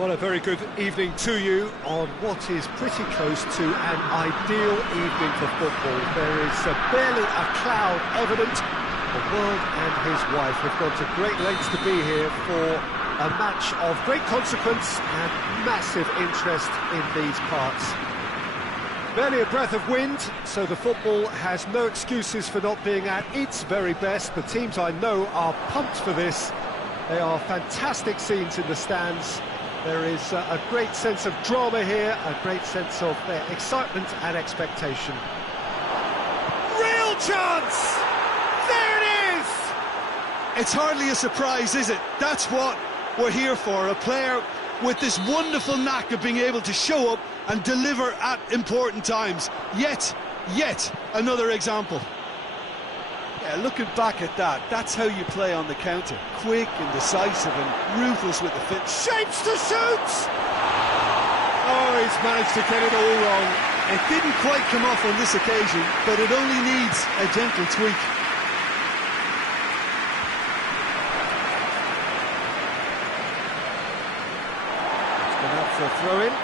Well, a very good evening to you on what is pretty close to an ideal evening for football. There is barely a cloud evident. The world and his wife have gone to great lengths to be here for a match of great consequence and massive interest in these parts. Barely a breath of wind, so the football has no excuses for not being at its very best. The teams I know are pumped for this. They are fantastic scenes in the stands. There is a great sense of drama here, a great sense of excitement and expectation. Real chance! There it is! It's hardly a surprise, is it? That's what we're here for, a player with this wonderful knack of being able to show up and deliver at important times. Yet another example. Yeah, looking back at that, that's how you play on the counter. Quick and decisive and ruthless with the fit. Shapes to shoot! Oh, he's managed to get it all wrong. It didn't quite come off on this occasion, but it only needs a gentle tweak. It's gone out for a throw-in.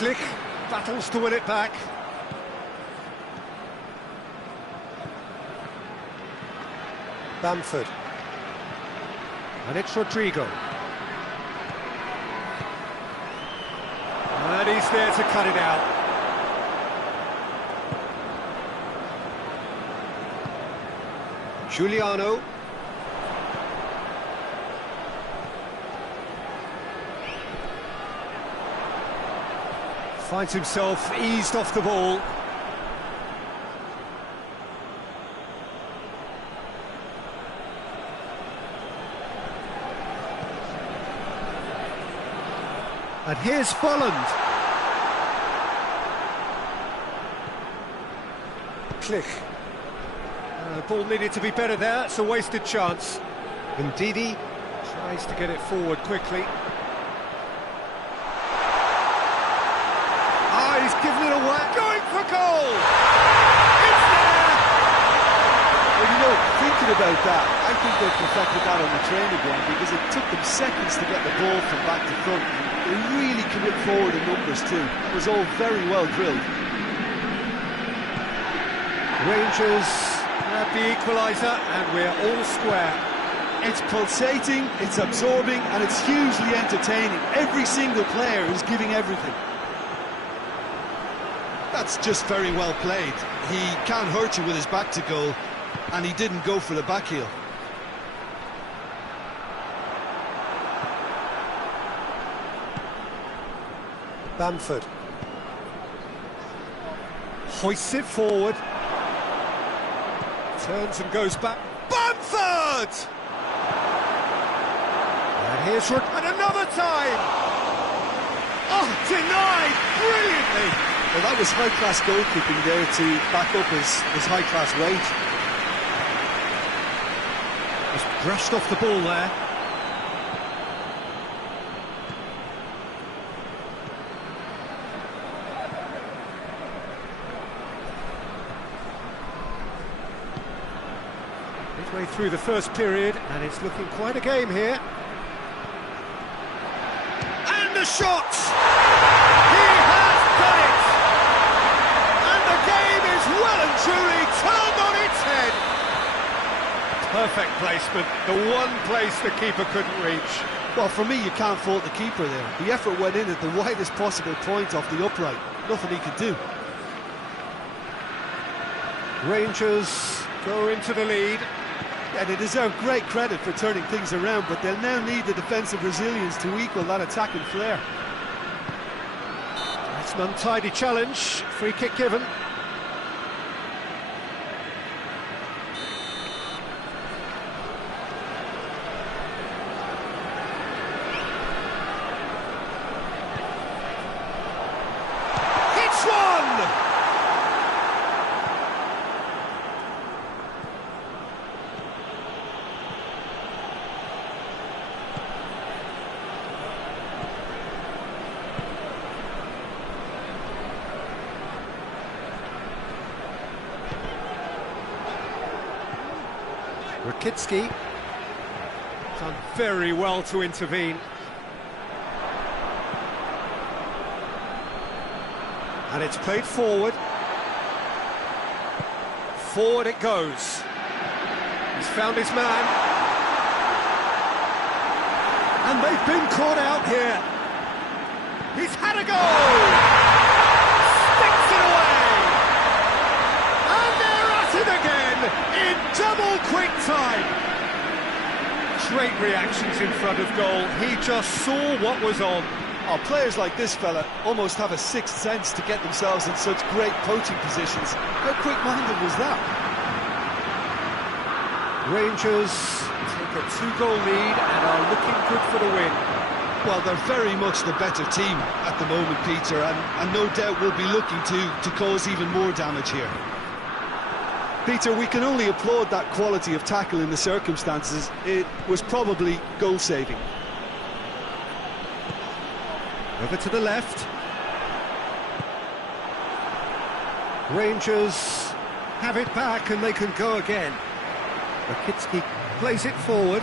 Klich battles to win it back. Bamford. And it's Rodrigo. And he's there to cut it out. Giuliano. Finds himself eased off the ball. And here's Bolland. Klich. The ball needed to be better there, it's a wasted chance. Ndidi tries to get it forward quickly. Ah, he's given it away, going for goal! It's there! Well, you know, thinking about that, I think they perfected that on the training ground because it took them seconds to get the ball from back to front. They really commit forward in numbers too. It was all very well drilled. Rangers grab the equaliser and we're all square. It's pulsating, it's absorbing and it's hugely entertaining. Every single player is giving everything. That's just very well played. He can't hurt you with his back to goal and he didn't go for the back heel. Bamford hoists it forward, turns and goes back. Bamford! And here's and another time! Oh, denied brilliantly! Well, that was high-class goalkeeping there to back up his high-class wage. Just brushed off the ball there. Midway through the first period, and it's looking quite a game here. And the shot! He has done it! And the game is well and truly turned on its head. Perfect placement, the one place the keeper couldn't reach. Well, for me, you can't fault the keeper there. The effort went in at the widest possible point off the upright. Nothing he could do. Rangers go into the lead. And they deserve great credit for turning things around, but they'll now need the defensive resilience to equal that attacking flair. It's an untidy challenge, free kick given. Hits one! Rakitsky Done very well to intervene. And it's played forward. Forward it goes. He's found his man. And they've been caught out here. He's had a go! Sticks it away! And they're at it again in double quick time. Great reactions in front of goal. He just saw what was on. Oh, players like this fella almost have a sixth sense to get themselves in such great poaching positions. How quick-minded was that? Rangers take a 2-goal lead and are looking good for the win. Well, they're very much the better team at the moment, Peter, and no doubt will be looking to cause even more damage here. Peter, we can only applaud that quality of tackle in the circumstances. It was probably goal-saving. Over to the left. Rangers have it back and they can go again. Rakitsky plays it forward.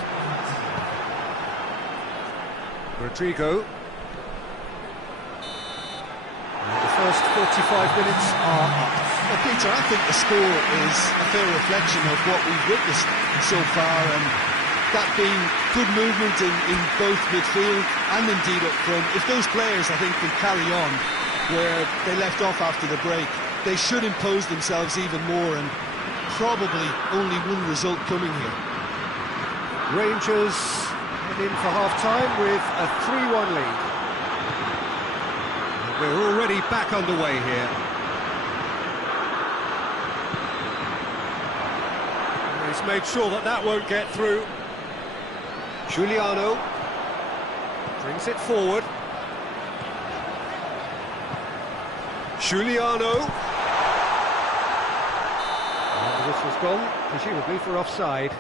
Rodrigo. And the first 45 minutes are up. Well, Peter, I think the score is a fair reflection of what we've witnessed so far, and that being good movement in both midfield and indeed up front. If those players, I think, can carry on where they left off after the break, they should impose themselves even more, and probably only one result coming here. Rangers head in for half-time with a 3-1 lead. And we're already back underway here. He's made sure that won't get through. Giuliano brings it forward. Giuliano. And the whistle's gone, presumably for offside.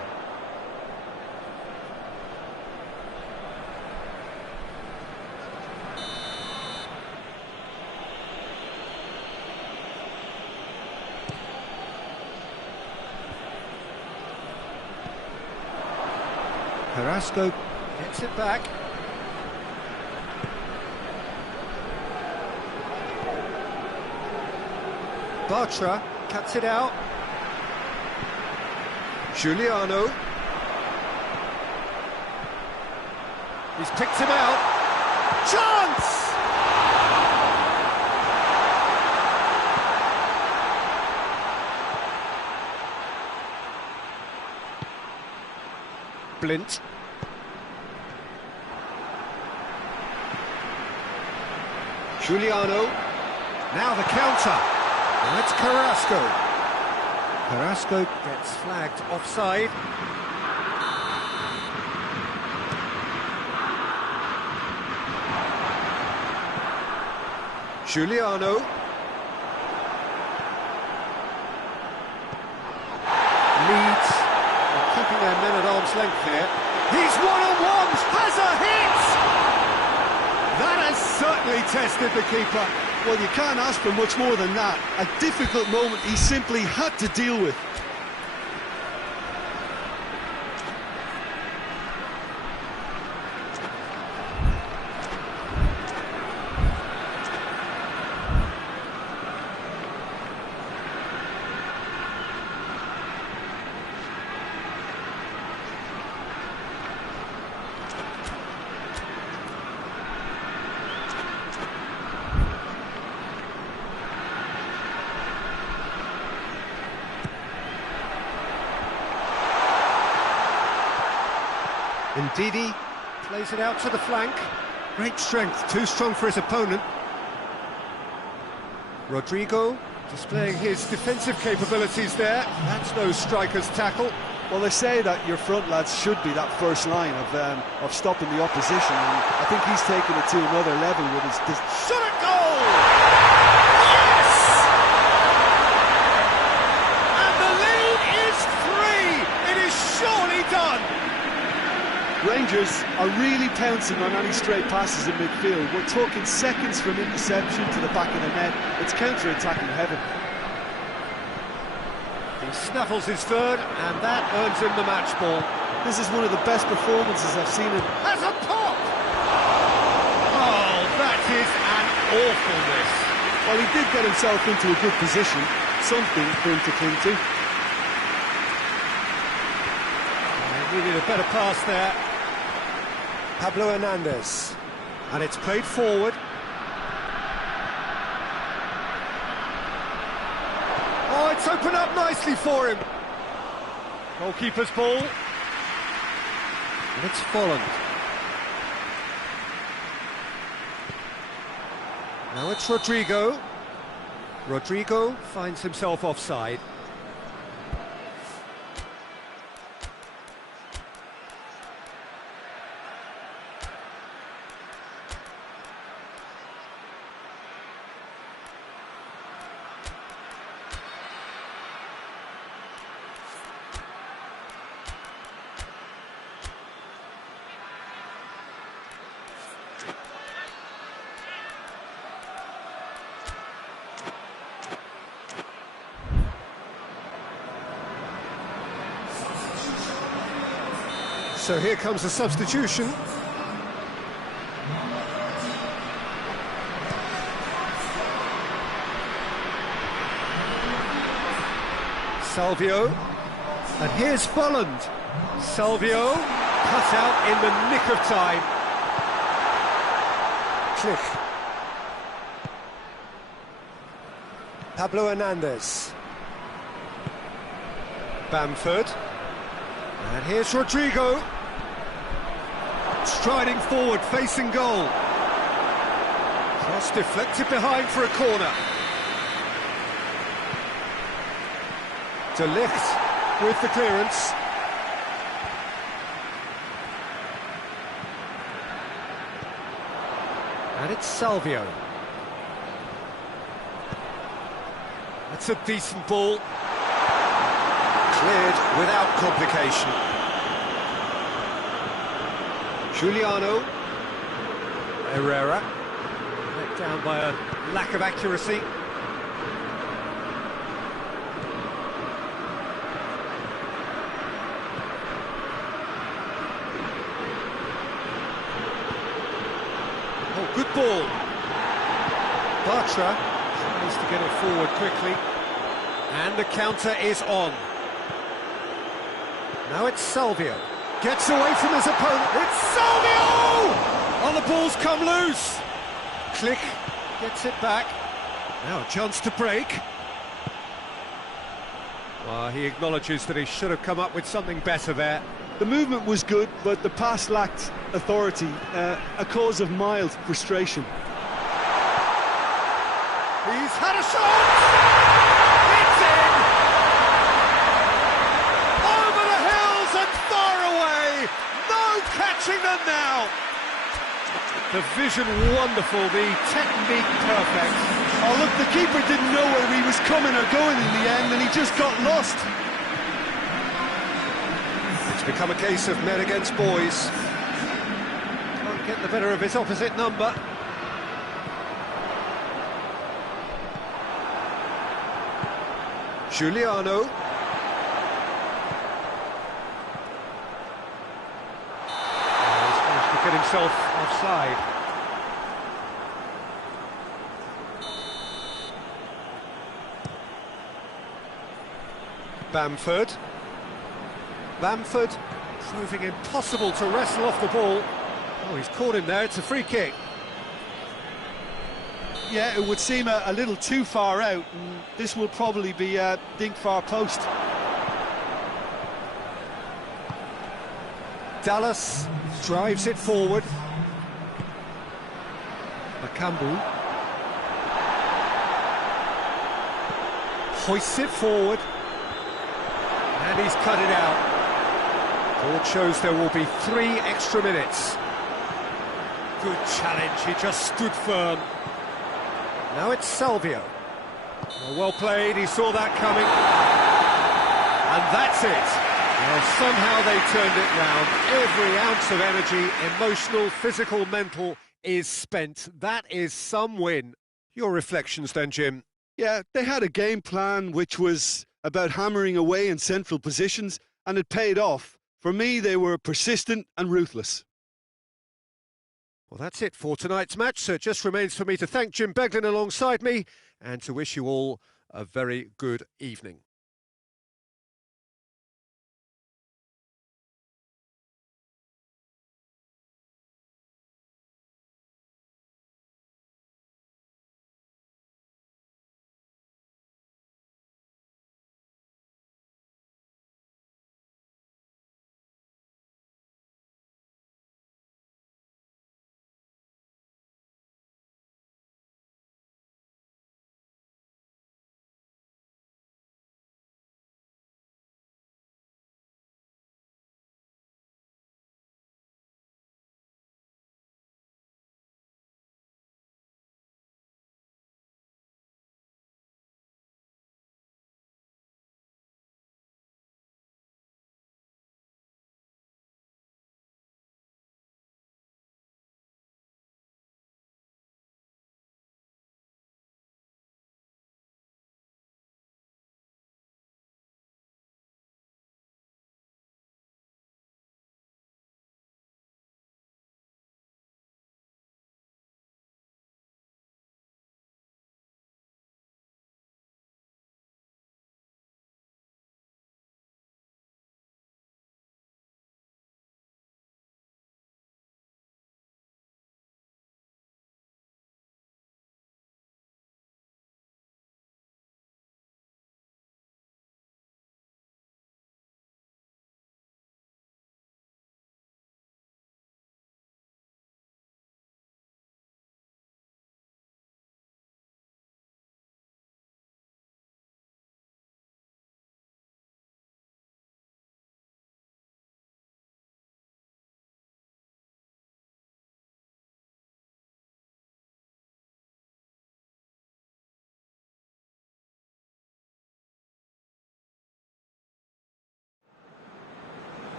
Carrasco gets it back. Bartra cuts it out. Giuliano. He's picked him out. Chance! Blint. Giuliano. Now the counter. And it's Carrasco. Carrasco gets flagged offside. Giuliano. Leeds are keeping their men at arm's length here. He's one-on-one, has a hit! That has certainly tested the keeper. Well, you can't ask for much more than that. A difficult moment he simply had to deal with. Ndidi plays it out to the flank. Great strength, too strong for his opponent. Rodrigo displaying his defensive capabilities there. That's no striker's tackle. Well, they say that your front lads should be that first line of stopping the opposition, and I think he's taken it to another level with his... Shot at goal! Yes! And the lead is 3! It is surely done! Rangers are really pouncing on any stray passes in midfield. We're talking seconds from interception to the back of the net. It's counter-attacking heaven. He snaffles his third, and that earns him the match ball. This is one of the best performances I've seen him. Has a pop! Oh, that is an awful miss. Well, he did get himself into a good position, something for him to cling to. He needed a better pass there. Pablo Hernandez. And it's played forward. Oh, it's opened up nicely for him. Goalkeeper's ball. And it's Folland. Now it's Rodrigo. Rodrigo finds himself offside. So here comes the substitution. Salvio. And here's Folland. Salvio cut out in the nick of time. Klich. Pablo Hernandez. Bamford. And here's Rodrigo. Striding forward, facing goal. Cross deflected behind for a corner. De Ligt with the clearance. And it's Salvio. That's a decent ball. Cleared without complication. Giuliano. Herrera. Let down by a lack of accuracy. Oh, good ball. Bartra tries to get it forward quickly. And the counter is on. Now it's Salvio. Gets away from his opponent. It's Salvio! Oh, the ball's come loose. Klich gets it back. Now a chance to break. Well, he acknowledges that he should have come up with something better there. The movement was good, but the pass lacked authority, a cause of mild frustration. He's had a shot! It's in! Over the hills and far away! No catching them now! The vision wonderful, the technique perfect. Oh, look, the keeper didn't know whether he was coming or going in the end, and he just got lost. It's become a case of men against boys. Can't get the better of his opposite number. Giuliano. He's managed to get himself offside. Bamford. Bamford proving impossible to wrestle off the ball. Oh, he's caught him there, it's a free kick. Yeah, it would seem a little too far out, and this will probably be a dink far post. Dallas drives it forward. Bakambu hoists it forward, and he's cut it out. Board shows there will be 3 extra minutes. Good challenge, he just stood firm. Now it's Salvio. Well played, he saw that coming. And that's it. Well, somehow they turned it round. Every ounce of energy, emotional, physical, mental, is spent. That is some win. Your reflections then, Jim? Yeah, they had a game plan which was about hammering away in central positions, and it paid off for For me, they were persistent and ruthless. Well, that's it for tonight's match. So it just remains for me to thank Jim Beglin alongside me and to wish you all a very good evening.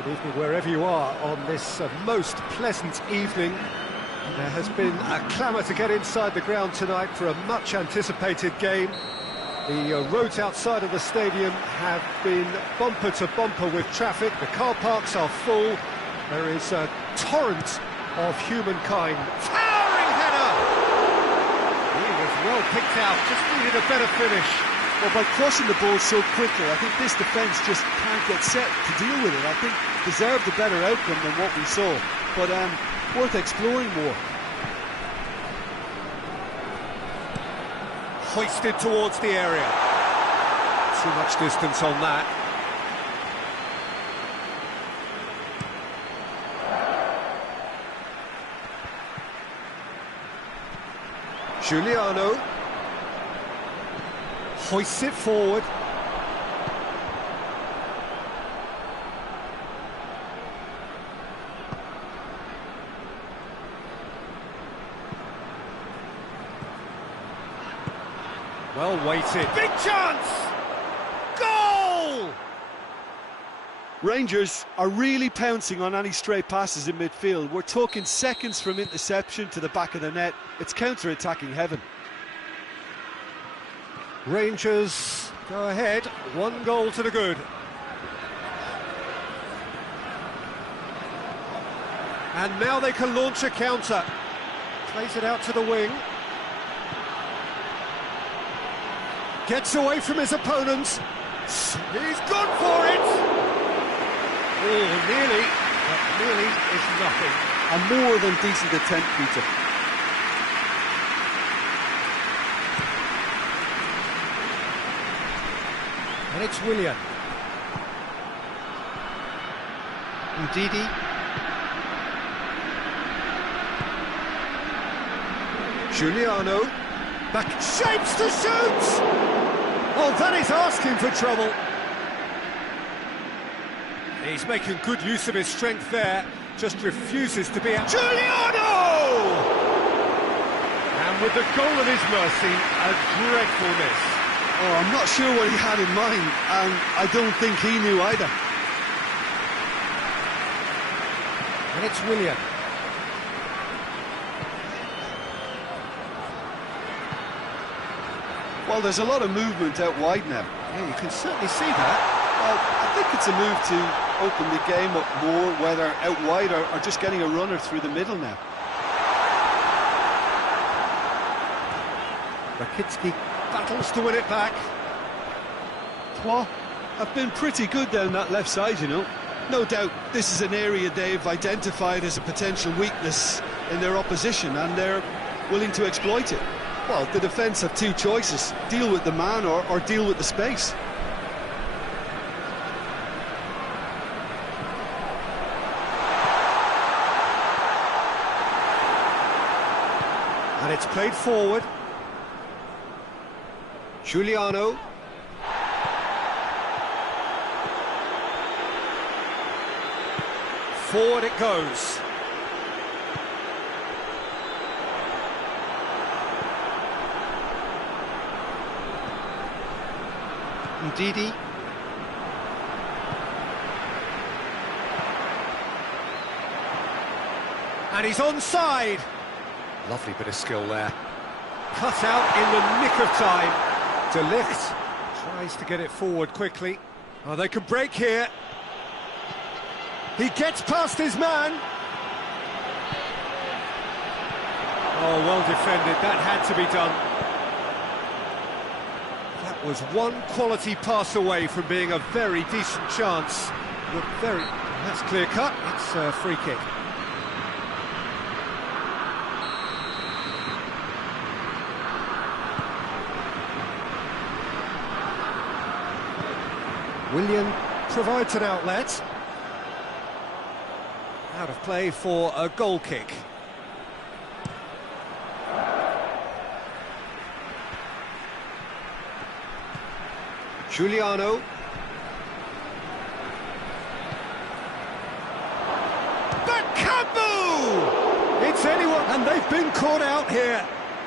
Good evening wherever you are on this most pleasant evening. There has been a clamour to get inside the ground tonight for a much-anticipated game. The roads outside of the stadium have been bumper to bumper with traffic. The car parks are full. There is a torrent of humankind. Towering header! He was well picked out, just needed a better finish. Well, by crossing the ball so quickly, I think this defence just can't get set to deal with it. I think deserved a better outcome than what we saw, but worth exploring more. Hoisted towards the area. Too much distance on that. Giuliano hoists it forward. Well weighted. Big chance! Goal! Rangers are really pouncing on any stray passes in midfield. We're talking seconds from interception to the back of the net. It's counter-attacking heaven. Rangers go ahead, 1 goal to the good. And now they can launch a counter. Plays it out to the wing. Gets away from his opponents. He's gone for it! Oh, nearly, but nearly is nothing. A more than decent attempt, Peter. And it's Willian. Ndidi. Giuliano. Back. Shapes to shoot! Oh, that is asking for trouble. He's making good use of his strength there. Just refuses to be out. Giuliano! And with the goal at his mercy, a dreadful miss. Oh, I'm not sure what he had in mind, and I don't think he knew either. And it's Willian. Well, there's a lot of movement out wide now. Yeah, you can certainly see that. Well, I think it's a move to open the game up more, whether out wide or just getting a runner through the middle now. Rakitsky battles to win it back. Well, have been pretty good down that left side, you know. No doubt this is an area they've identified as a potential weakness in their opposition, and they're willing to exploit it. Well, the defence have two choices: deal with the man or deal with the space. And it's played forward. Giuliano. Forward it goes. Ndidi. And he's onside. Lovely bit of skill there. Cut out in the nick of time. De Ligt tries to get it forward quickly. Oh, they can break here. He gets past his man. Oh, well defended. That had to be done. That was one quality pass away from being a very decent chance. Look, that's clear cut. It's a free kick. Willian provides an outlet. Out of play for a goal kick. Giuliano. Bakambu! It's anyone, and they've been caught out here.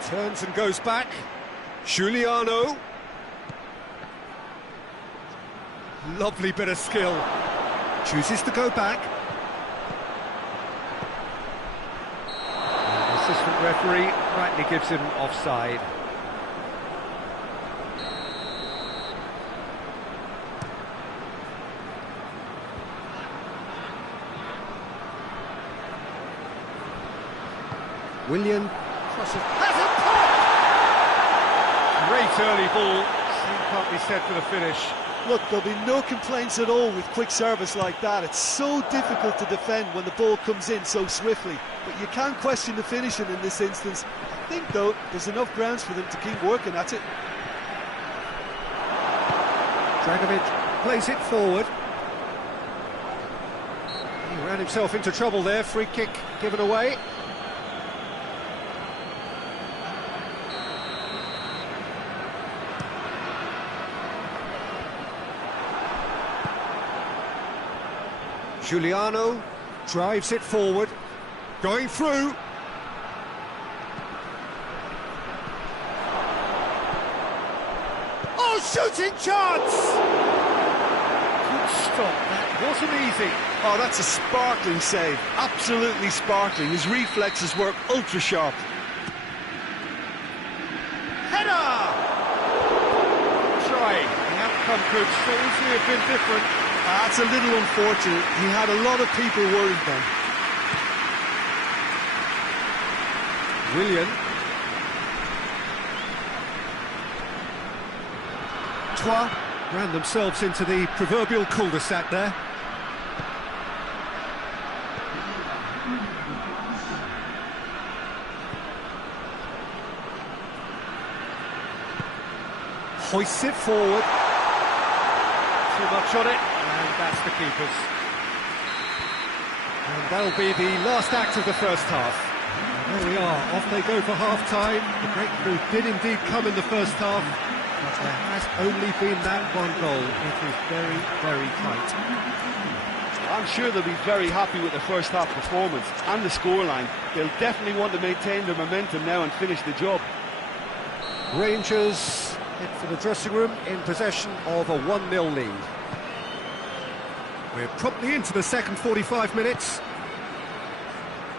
Turns and goes back. Giuliano. Lovely bit of skill. Chooses to go back. And the assistant referee rightly gives him offside. Willian crosses. Has a pop! Great early ball. Same can't be said for the finish. Look, there'll be no complaints at all with quick service like that. It's so difficult to defend when the ball comes in so swiftly. But you can't question the finishing in this instance. I think, though, there's enough grounds for them to keep working at it. Dragovic plays it forward. He ran himself into trouble there. Free kick given away. Giuliano drives it forward, going through. Oh, shooting chance! Good stop, that wasn't easy. Oh, that's a sparkling save, absolutely sparkling. His reflexes were ultra sharp. Header! Try, the outcome could so easily have been different. That's a little unfortunate. He had a lot of people worried then. Willian. Troyes ran themselves into the proverbial cul-de-sac there. Hoists it forward. Too much on it. And that's the keepers. And that'll be the last act of the first half. And there we are, off they go for half-time. The breakthrough did indeed come in the first half, but there has only been that one goal. It is very, very tight. I'm sure they'll be very happy with the first half performance and the scoreline. They'll definitely want to maintain their momentum now and finish the job. Rangers head for the dressing room in possession of a 1-0 lead. We're promptly into the second 45 minutes.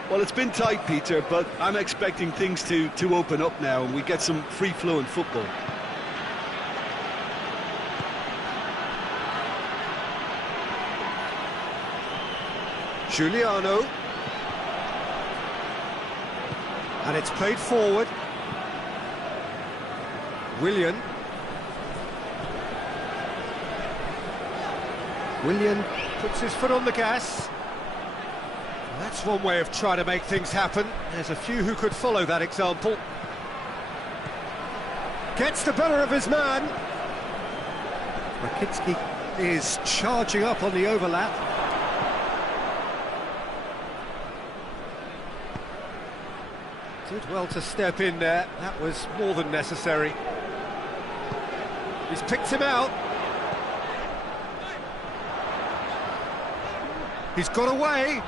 Well, it's been tight, Peter, but I'm expecting things to open up now and we get some free-flowing football. Giuliano. And it's played forward. Willian. Willian puts his foot on the gas. That's one way of trying to make things happen. There's a few who could follow that example. Gets the better of his man. Rakitsky is charging up on the overlap. Did well to step in there. That was more than necessary. He's picked him out. He's got away.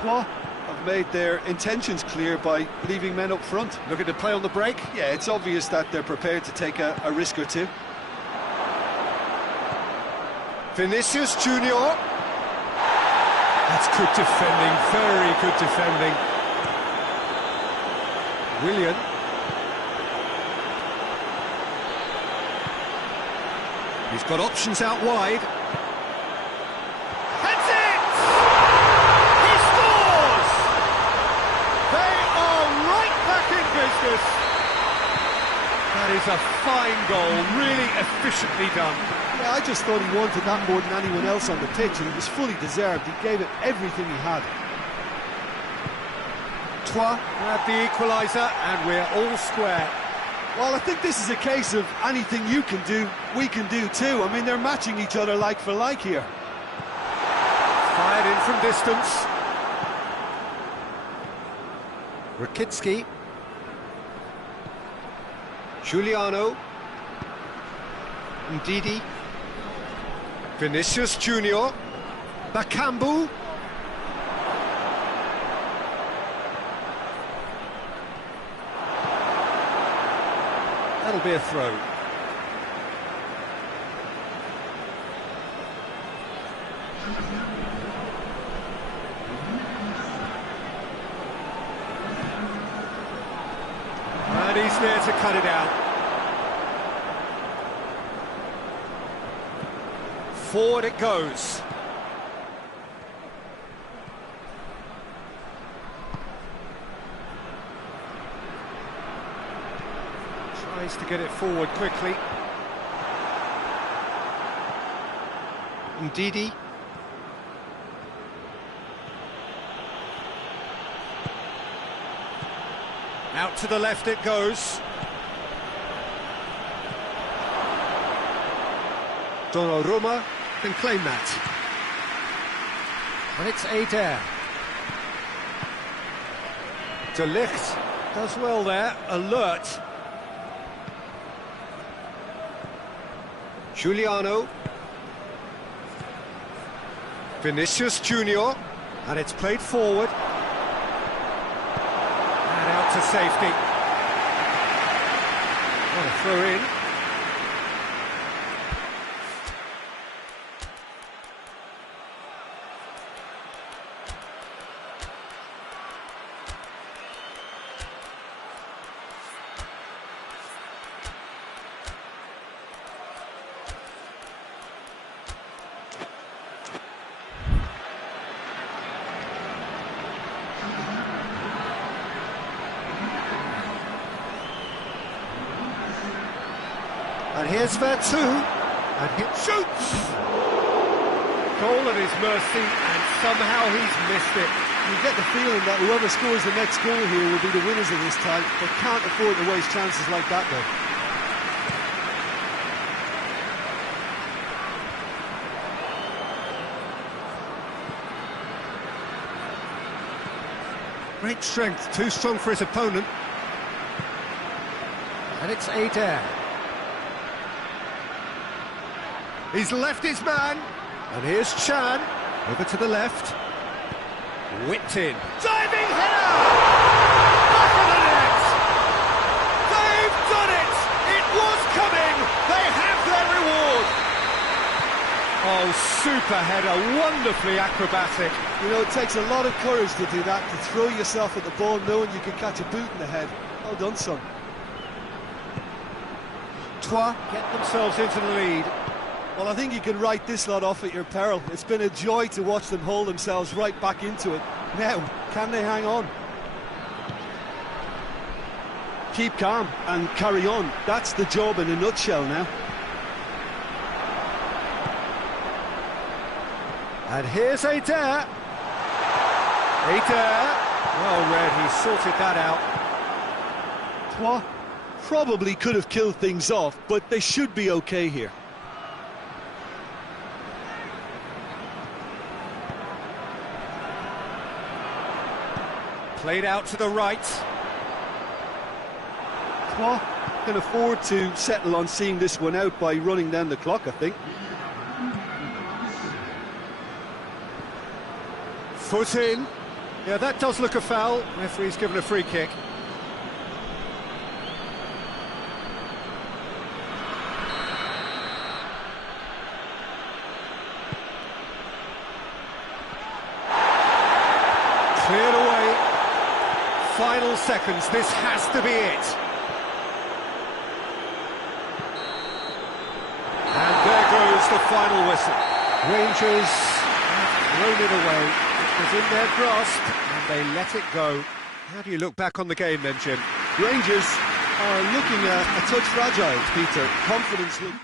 Troyes have made their intentions clear by leaving men up front. Looking to play on the break. Yeah, it's obvious that they're prepared to take a risk or two. Vinicius Junior. That's good defending, very good defending. Willian. He's got options out wide. That's it! He scores! They are right back in business. That is a fine goal, really efficiently done. Yeah, I just thought he wanted that more than anyone else on the pitch, and it was fully deserved. He gave it everything he had. Troyes grab the equaliser, and we're all square. Well, I think this is a case of anything you can do, we can do too. I mean, they're matching each other like for like here. Fired in from distance. Rakitsky. Giuliano. Ndidi. Vinicius Junior. Bakambu. That'll be a throw. And he's there to cut it out. Forward it goes. Tries to get it forward quickly. Ndidi. Out to the left it goes. Donnarumma can claim that. And it's Eder. De Ligt does well there, alert. Giuliano. Vinicius Junior. And it's played forward. And out to safety. What a throw in. And here's Vertu, and he shoots! Goal at his mercy, and somehow he's missed it. You get the feeling that whoever scores the next goal here will be the winners of this tie. They can't afford to waste chances like that, though. Great strength, too strong for his opponent. And it's Eder. He's left his man. And here's Chan. Over to the left. Whipped in. Diving header! Back of the net! They've done it! It was coming! They have their reward! Oh, super header, wonderfully acrobatic. You know, it takes a lot of courage to do that, to throw yourself at the ball knowing you can catch a boot in the head. Well done, son. Troyes get themselves into the lead. Well, I think you can write this lot off at your peril. It's been a joy to watch them hold themselves right back into it. Now, can they hang on? Keep calm and carry on. That's the job in a nutshell now. And here's Eder. Eder. Well read, he sorted that out. Troyes probably could have killed things off, but they should be okay here. Played out to the right. Troyes can afford to settle on seeing this one out by running down the clock, I think. Foot in. Yeah, that does look a foul. Referee's given a free kick. Cleared away. Final seconds. This has to be it. And there goes the final whistle. Rangers have thrown it away. It was in their grasp, and they let it go. How do you look back on the game then, Jim? Rangers are looking a touch fragile, Peter. Confidence look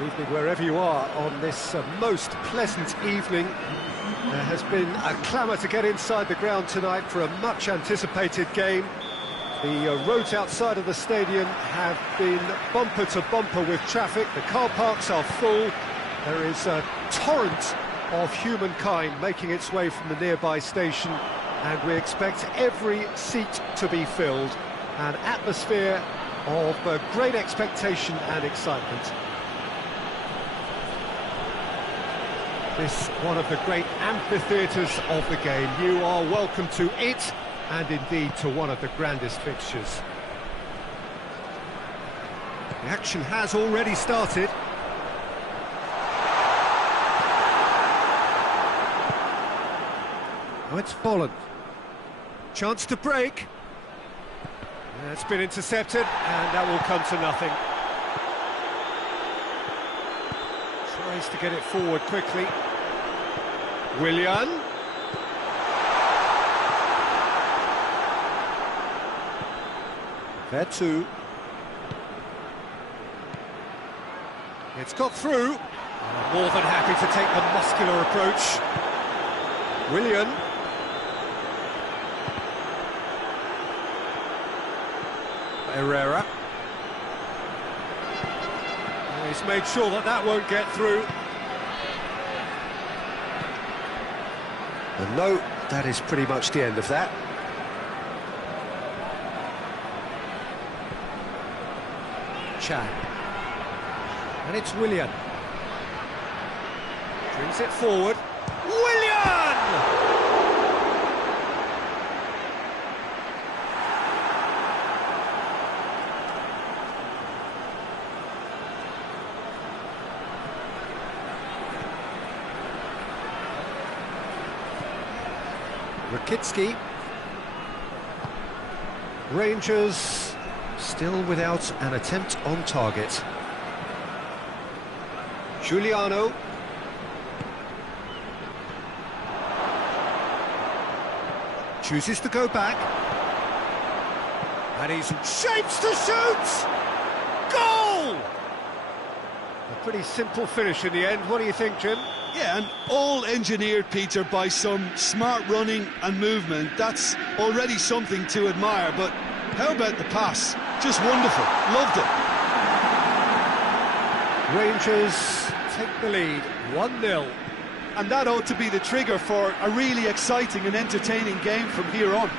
Good evening wherever you are on this most pleasant evening. There has been a clamour to get inside the ground tonight for a much-anticipated game. The roads outside of the stadium have been bumper to bumper with traffic. The car parks are full. There is a torrent of humankind making its way from the nearby station, and we expect every seat to be filled. An atmosphere of great expectation and excitement. This one of the great amphitheatres of the game. You are welcome to it, and indeed to one of the grandest fixtures. The action has already started. Oh, it's Folland. Chance to break. It's been intercepted, and that will come to nothing. Tries to get it forward quickly. Willian. Veretout. It's got through. More than happy to take the muscular approach. Willian. Herrera. He's made sure that that won't get through. And no, that is pretty much the end of that. Chan. And it's Willian. Brings it forward. Willian! Rakitsky. Rangers still without an attempt on target. Giuliano. Chooses to go back. And he's shapes to shoot! Goal! A pretty simple finish in the end. What do you think, Jim? Yeah, and all engineered, Peter, by some smart running and movement. That's already something to admire, but how about the pass? Just wonderful. Loved it. Rangers take the lead, 1-0. And that ought to be the trigger for a really exciting and entertaining game from here on.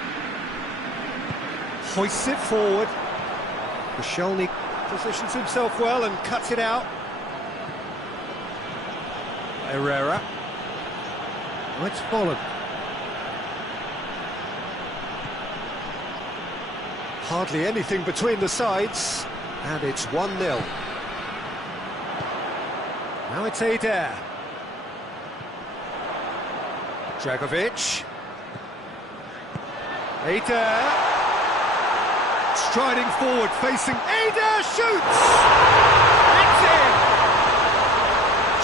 Hoists it forward. Koscielny positions himself well and cuts it out. Herrera. Oh, it's Folland. Hardly anything between the sides, and it's 1-0. Now it's Eder. Dragovic. Eder. Striding forward, facing Eder, shoots! It's in!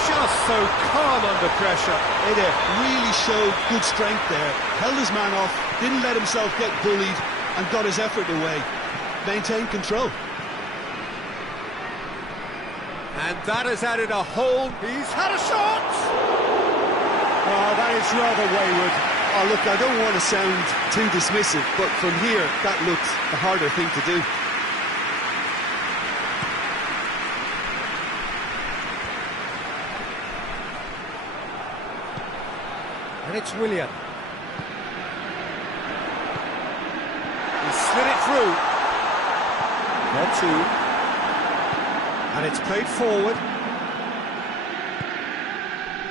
Just so calm under pressure. Eder really showed good strength there. Held his man off, didn't let himself get bullied, and got his effort away. Maintained control. And that has added a hole. He's had a shot! Oh, that is rather wayward. Oh, look, I don't want to sound too dismissive, but from here, that looked the harder thing to do. And it's Willian. He slid it through. Veretout. And it's played forward.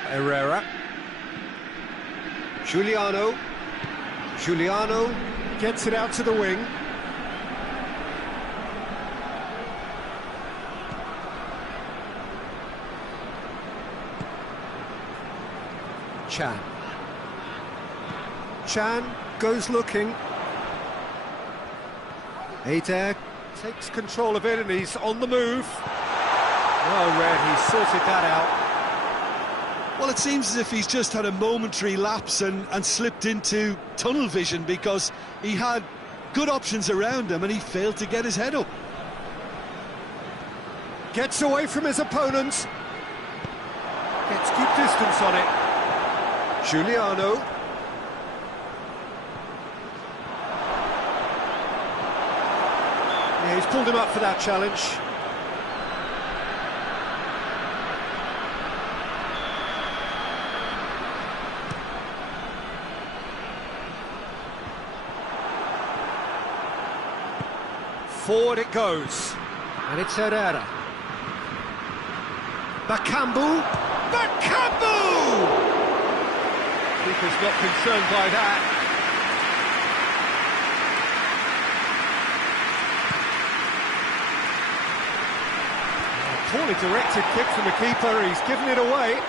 Herrera. Giuliano. Giuliano gets it out to the wing. Chan. Chan goes looking. Eder takes control of it and he's on the move. Well read, he sorted that out. Well, it seems as if he's just had a momentary lapse and slipped into tunnel vision, because he had good options around him and he failed to get his head up. Gets away from his opponent. distance on it. Giuliano. Yeah, he's pulled him up for that challenge. Forward it goes, and it's Herrera. Bakambu! Bakambu! Keeper's not concerned by that. Poorly directed kick from the keeper, he's given it away.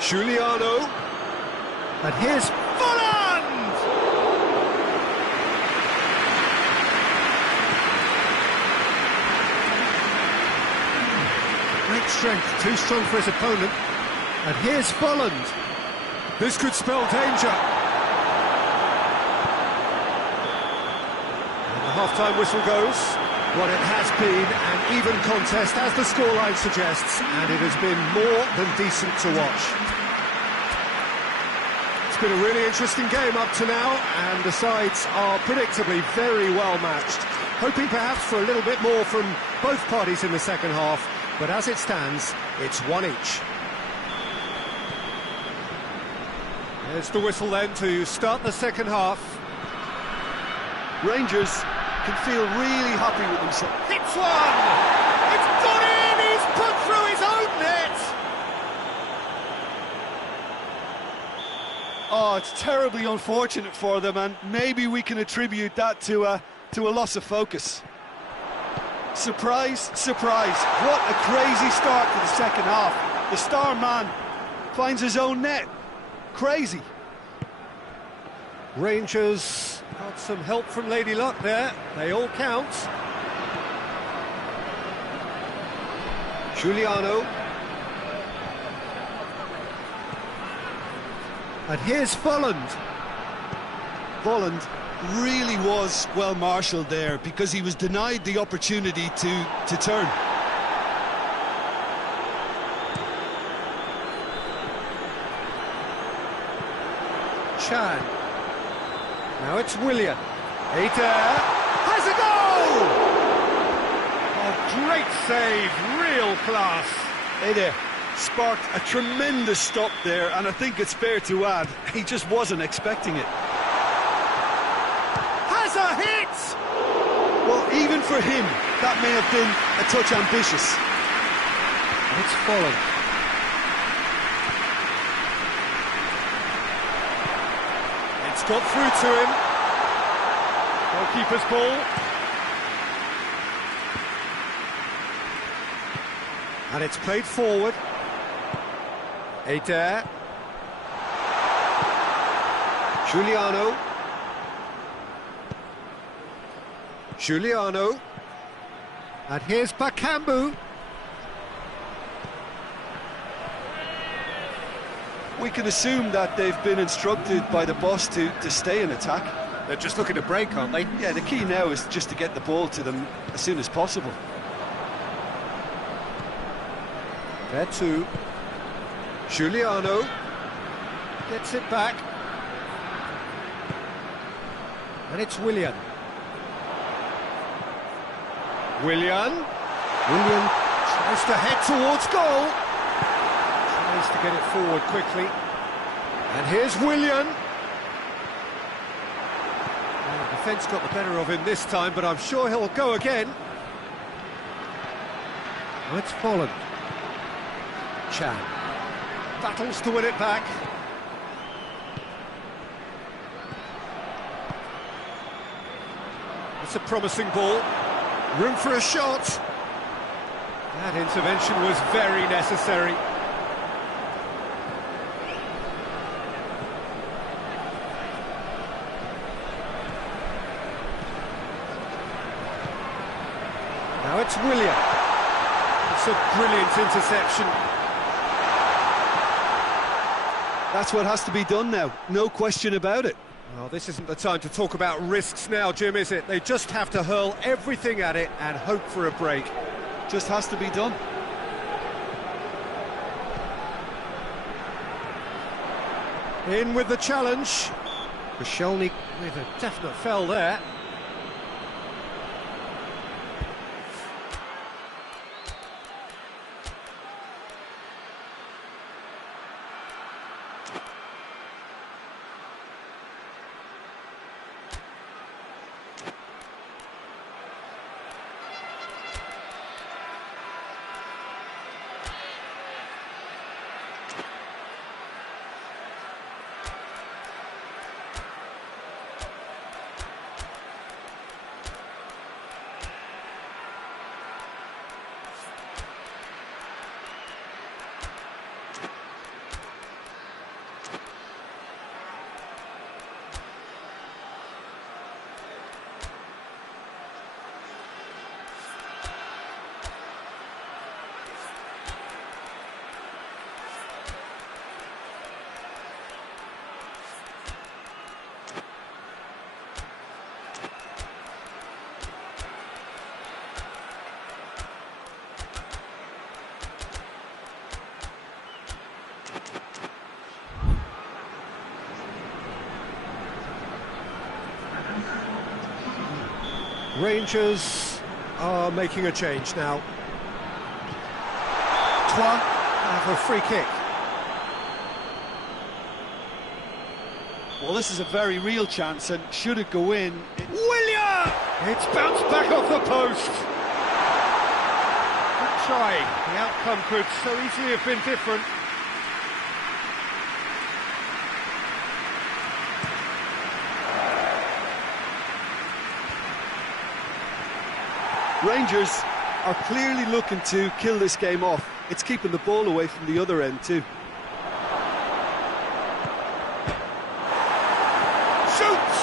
Giuliano. And here's Volland! Great strength, too strong for his opponent. And here's Volland. This could spell danger. And the half-time whistle goes. What it has been an even contest, as the scoreline suggests, and it has been more than decent to watch. It's been a really interesting game up to now, and the sides are predictably very well matched. Hoping perhaps for a little bit more from both parties in the second half, but as it stands, it's one each. There's the whistle then to start the second half. Rangers can feel really happy with themselves. Hits one! It's gone in! He's put through his own net! Oh, it's terribly unfortunate for them, and maybe we can attribute that to a loss of focus. Surprise, surprise. What a crazy start to the second half. The star man finds his own net. Crazy. Rangers got some help from Lady Luck there. They all count. Giuliano. And here's Volland. Volland really was well marshalled there because he was denied the opportunity to turn. Chan. Now it's Willian. Eder has a goal! Oh, great save, real class. Eder sparked a tremendous stop there, and I think it's fair to add, he just wasn't expecting it. Has a hit! Well, even for him, that may have been a touch ambitious. It's Volland. It's got through to him. Goalkeeper's ball. And it's played forward. Eder. Giuliano. Giuliano. And here's Bakambu. We can assume that they've been instructed by the boss to stay in attack. They're just looking to break, aren't they? Yeah, the key now is just to get the ball to them as soon as possible. There too. Giuliano gets it back. And it's Willian. Willian tries to head towards goal. Tries to get it forward quickly. And here's Willian. Well, the defence got the better of him this time, but I'm sure he'll go again. It's Volland. Chan battles to win it back. It's a promising ball. Room for a shot. That intervention was very necessary. Now it's Willian. It's a brilliant interception. That's what has to be done now, no question about it. Well, this isn't the time to talk about risks now, Jim, is it? They just have to hurl everything at it and hope for a break. Just has to be done. In with the challenge. Koscielny with a definite foul there. Rangers are making a change now. Troyes have a free kick. Well, this is a very real chance, and should it go in... Willian! It's bounced back off the post. Good try. The outcome could so easily have been different. Rangers are clearly looking to kill this game off. It's keeping the ball away from the other end too. Shoots!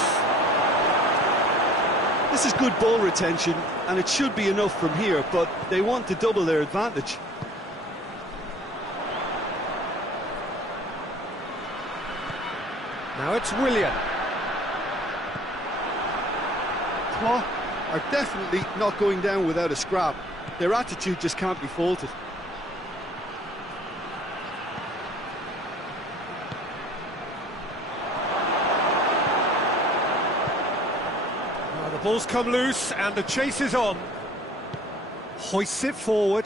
This is good ball retention, and it should be enough from here, but they want to double their advantage. Now it's Willian. Troyes are definitely not going down without a scrap. Their attitude just can't be faulted. Well, the ball's come loose and the chase is on. Hoists it forward.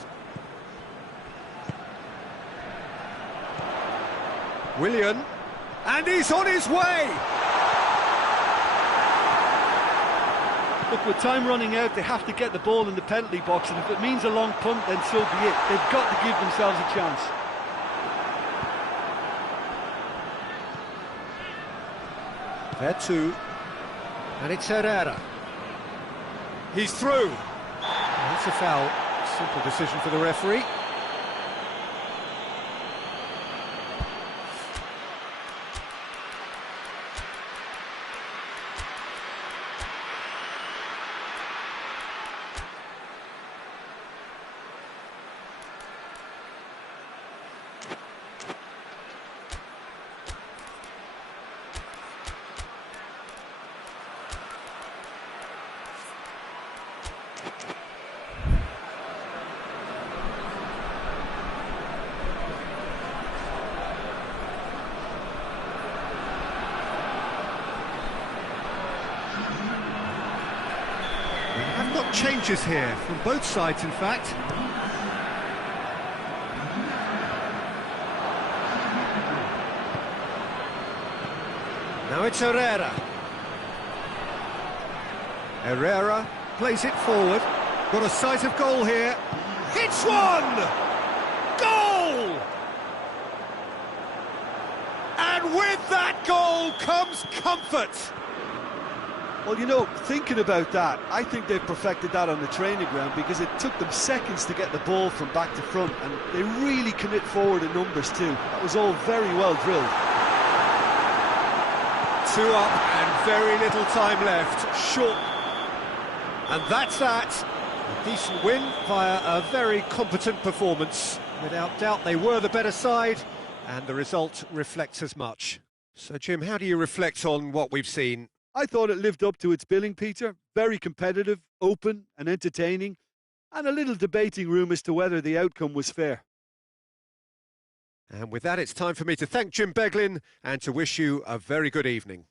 Willian. And he's on his way! Look, with time running out, they have to get the ball in the penalty box, and if it means a long punt, then so be it. They've got to give themselves a chance. There and it's Herrera. He's through. That's a foul. Simple decision for the referee. I've got changes here from both sides, in fact. Now it's Herrera. Herrera plays it forward. Got a sight of goal here. Hits one! Goal! And with that goal comes comfort. Well, you know, thinking about that, I think they've perfected that on the training ground, because it took them seconds to get the ball from back to front, and they really commit forward in numbers too. That was all very well drilled. 2 up and very little time left. Short. And that's that. A decent win via a very competent performance. Without doubt, they were the better side, and the result reflects as much. So, Jim, how do you reflect on what we've seen? I thought it lived up to its billing, Peter. Very competitive, open and entertaining, and a little debating room as to whether the outcome was fair. And with that, it's time for me to thank Jim Beglin and to wish you a very good evening.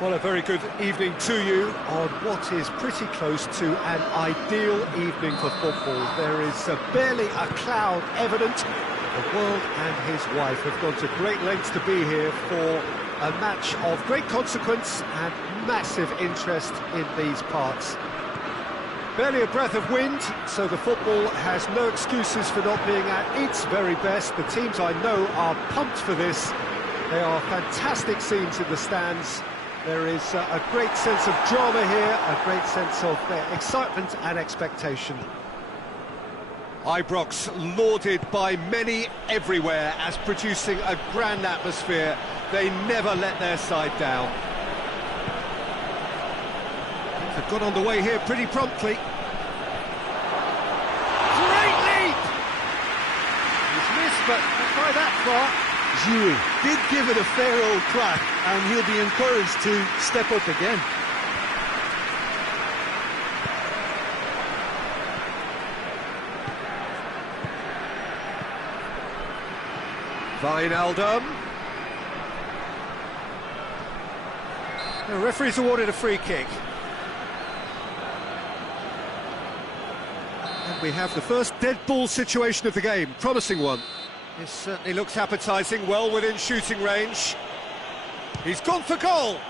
Well, a very good evening to you on what is pretty close to an ideal evening for football. There is barely a cloud evident. The world and his wife have gone to great lengths to be here for a match of great consequence and massive interest in these parts. Barely a breath of wind, so the football has no excuses for not being at its very best. The teams I know are pumped for this. They are fantastic scenes in the stands. There is a great sense of drama here, a great sense of excitement and expectation. Ibrox lauded by many everywhere as producing a grand atmosphere. They never let their side down. They've got underway here pretty promptly. Great leap! He's missed, but not by that far. Giroud did give it a fair old crack, and he'll be encouraged to step up again. Wijnaldum. The referee's awarded a free kick. And we have the first dead ball situation of the game, promising one. This certainly looks appetising, well within shooting range. He's gone for goal!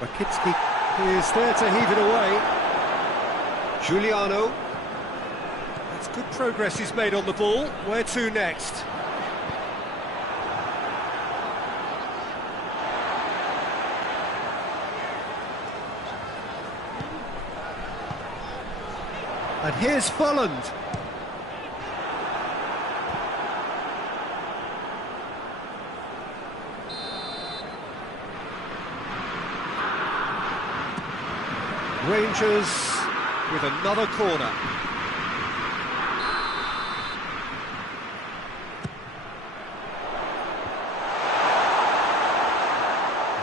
Rakitsky is there to heave it away. Giuliano. That's good progress he's made on the ball. Where to next? And here's Folland. Rangers with another corner.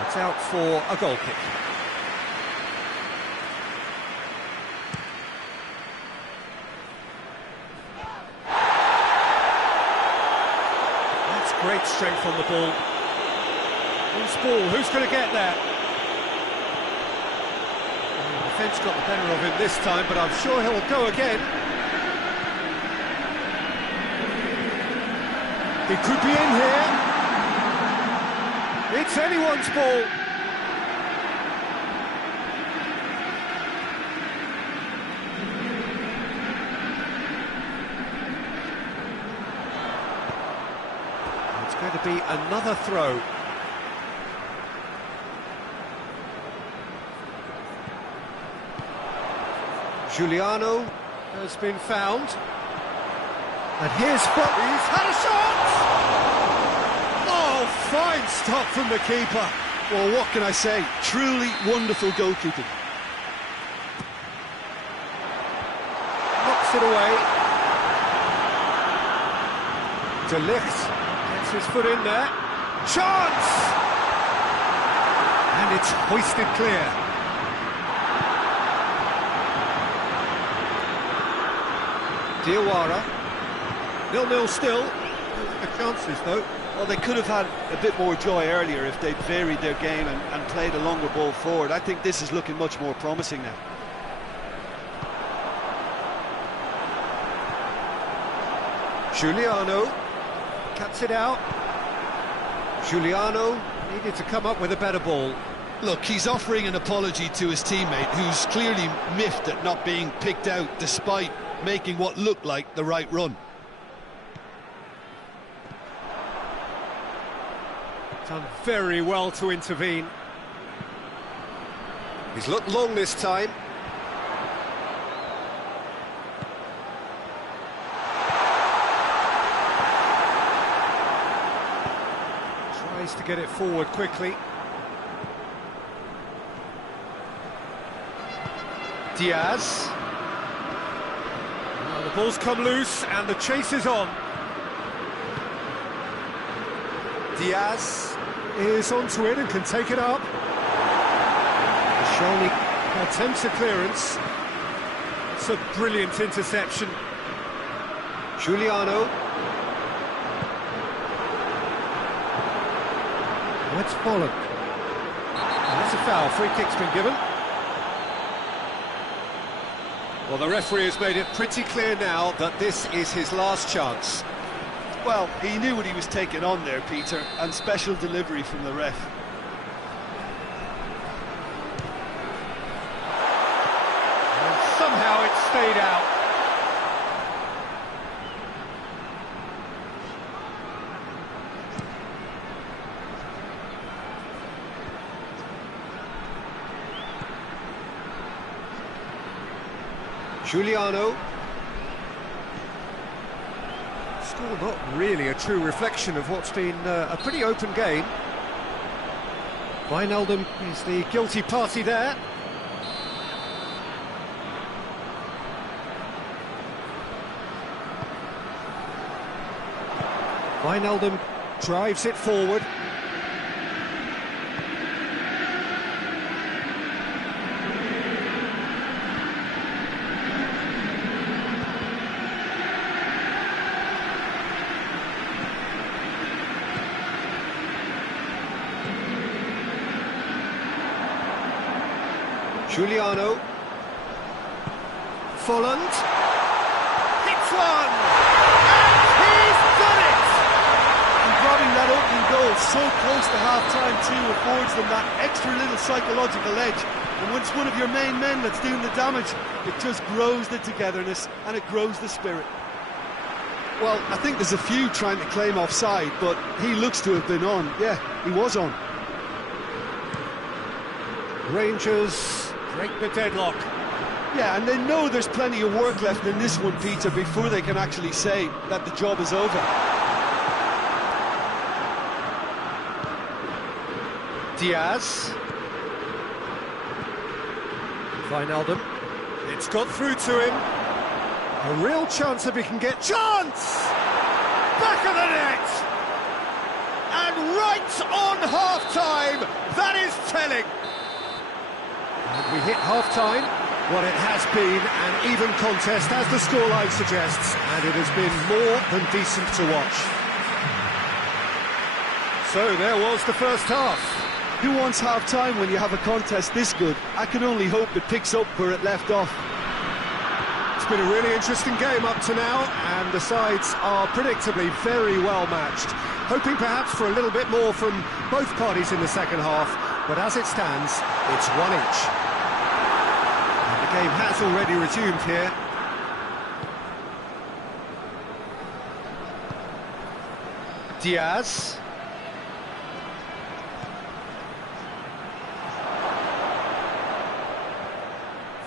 It's out for a goal kick. Great strength on the ball. Who's ball? Who's going to get there? The defence got the better of him this time, but I'm sure he'll go again. He could be in here. It's anyone's ball. Going to be another throw. Giuliano has been found. And here's He's had a shot! Oh, fine stop from the keeper. Well, what can I say? Truly wonderful goalkeeping. Knocks it away. De Ligt. His foot in there. Chance! And it's hoisted clear. Diawara. 0-0 still. The chances though. Well, they could have had a bit more joy earlier if they'd varied their game and played a longer ball forward. I think this is looking much more promising now. Giuliano cuts it out. Giuliano needed to come up with a better ball. Look, he's offering an apology to his teammate, who's clearly miffed at not being picked out despite making what looked like the right run. Done very well to intervene. He's looked long this time. Tries to get it forward quickly. Diaz. Well, the ball's come loose and the chase is on. Diaz is onto it and can take it up. Shawnee attempts a clearance. It's a brilliant interception. Giuliano. That's Folland. And that's a foul. Free kick's been given. Well, the referee has made it pretty clear now that this is his last chance. Well, he knew what he was taking on there, Peter, and special delivery from the ref. And somehow it stayed out. Giuliano. Score not really a true reflection of what's been a pretty open game. Wijnaldum is the guilty party there. Wijnaldum drives it forward. Giuliano. Folland. Hits one! And he's done it! And grabbing that opening goal so close to half-time too affords them that extra little psychological edge. And when it's one of your main men that's doing the damage, it just grows the togetherness and it grows the spirit. Well, I think there's a few trying to claim offside, but he looks to have been on. Yeah, he was on. Rangers break the deadlock. Yeah, and they know there's plenty of work left in this one, Peter, before they can actually say that the job is over. Diaz. Wijnaldum. It's got through to him. A real chance if he can get... Chance! Back of the net! And right on half-time, that is telling. And we hit half-time. What it has been an even contest, as the scoreline suggests, and it has been more than decent to watch. So there was the first half. Who wants half-time when you have a contest this good? I can only hope it picks up where it left off. It's been a really interesting game up to now, and the sides are predictably very well matched. Hoping perhaps for a little bit more from both parties in the second half, but as it stands, it's one each. And the game has already resumed here. Diaz.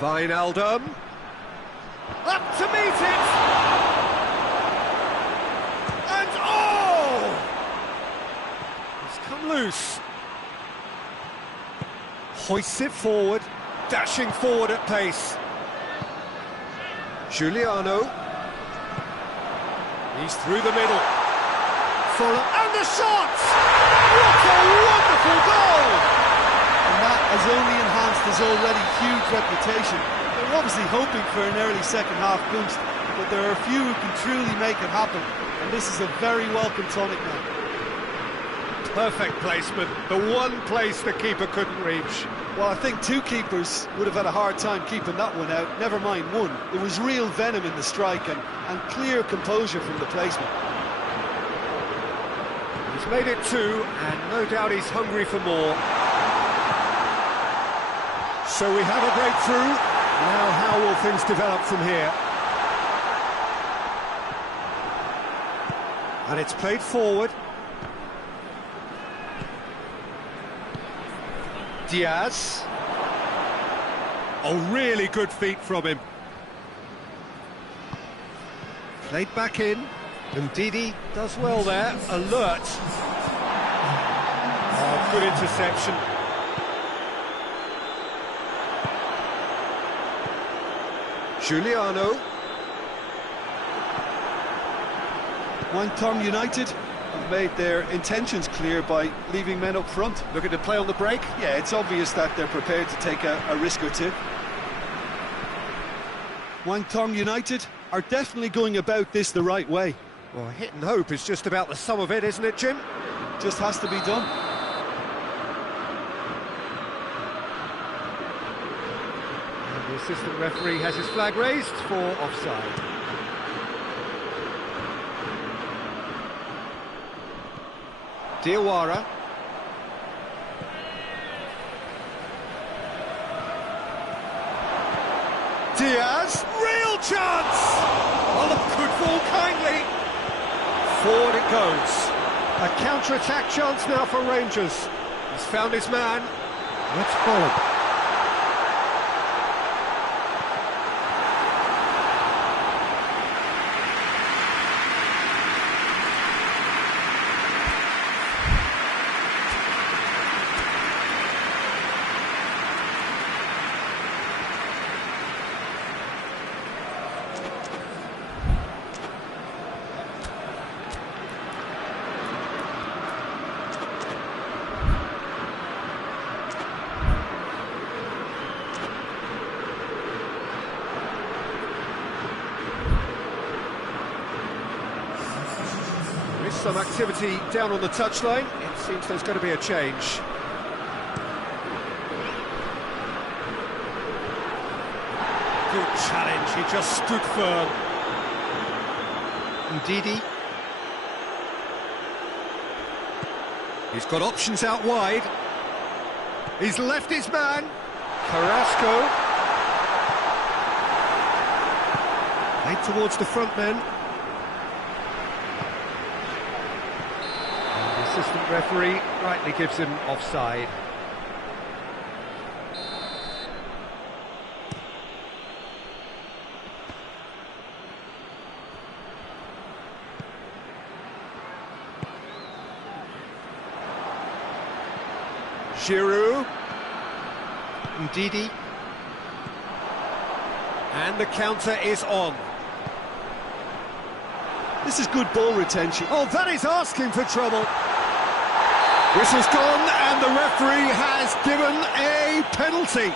Wijnaldum. Up to meet it! And oh! It's come loose. Hoists it forward, dashing forward at pace. Giuliano. He's through the middle. Folland, and the shot! What a wonderful goal! And that has only enhanced his already huge reputation. They're obviously hoping for an early second-half boost, but there are a few who can truly make it happen, and this is a very welcome tonic now. Perfect placement, the one place the keeper couldn't reach. Well, I think two keepers would have had a hard time keeping that one out, never mind one. There was real venom in the strike and clear composure from the placement. He's made it two, and no doubt he's hungry for more. So we have a breakthrough. Now how will things develop from here? And it's played forward. Diaz. Oh, really good feet from him. Played back in. And Didi does well there. Alert. Oh, good interception. Giuliano. Guangdong United have made their intentions clear by leaving men up front. Looking to play on the break? Yeah, it's obvious that they're prepared to take a risk or two. Guangdong United are definitely going about this the right way. Well, hit and hope is just about the sum of it, isn't it, Jim? Just has to be done. The assistant referee has his flag raised for offside. Diawara. Diaz, real chance! Oh, look, good ball kindly. Forward it goes. A counter-attack chance now for Rangers. He's found his man. Let's follow. Some activity down on the touchline. It seems there's going to be a change. Good challenge, he just stood firm. Ndidi. He's got options out wide. He's left his man. Carrasco. Played towards the front men. Assistant referee rightly gives him offside. Giroud. Ndidi. And the counter is on. This is good ball retention. Oh, that is asking for trouble. Whistle's gone and the referee has given a penalty.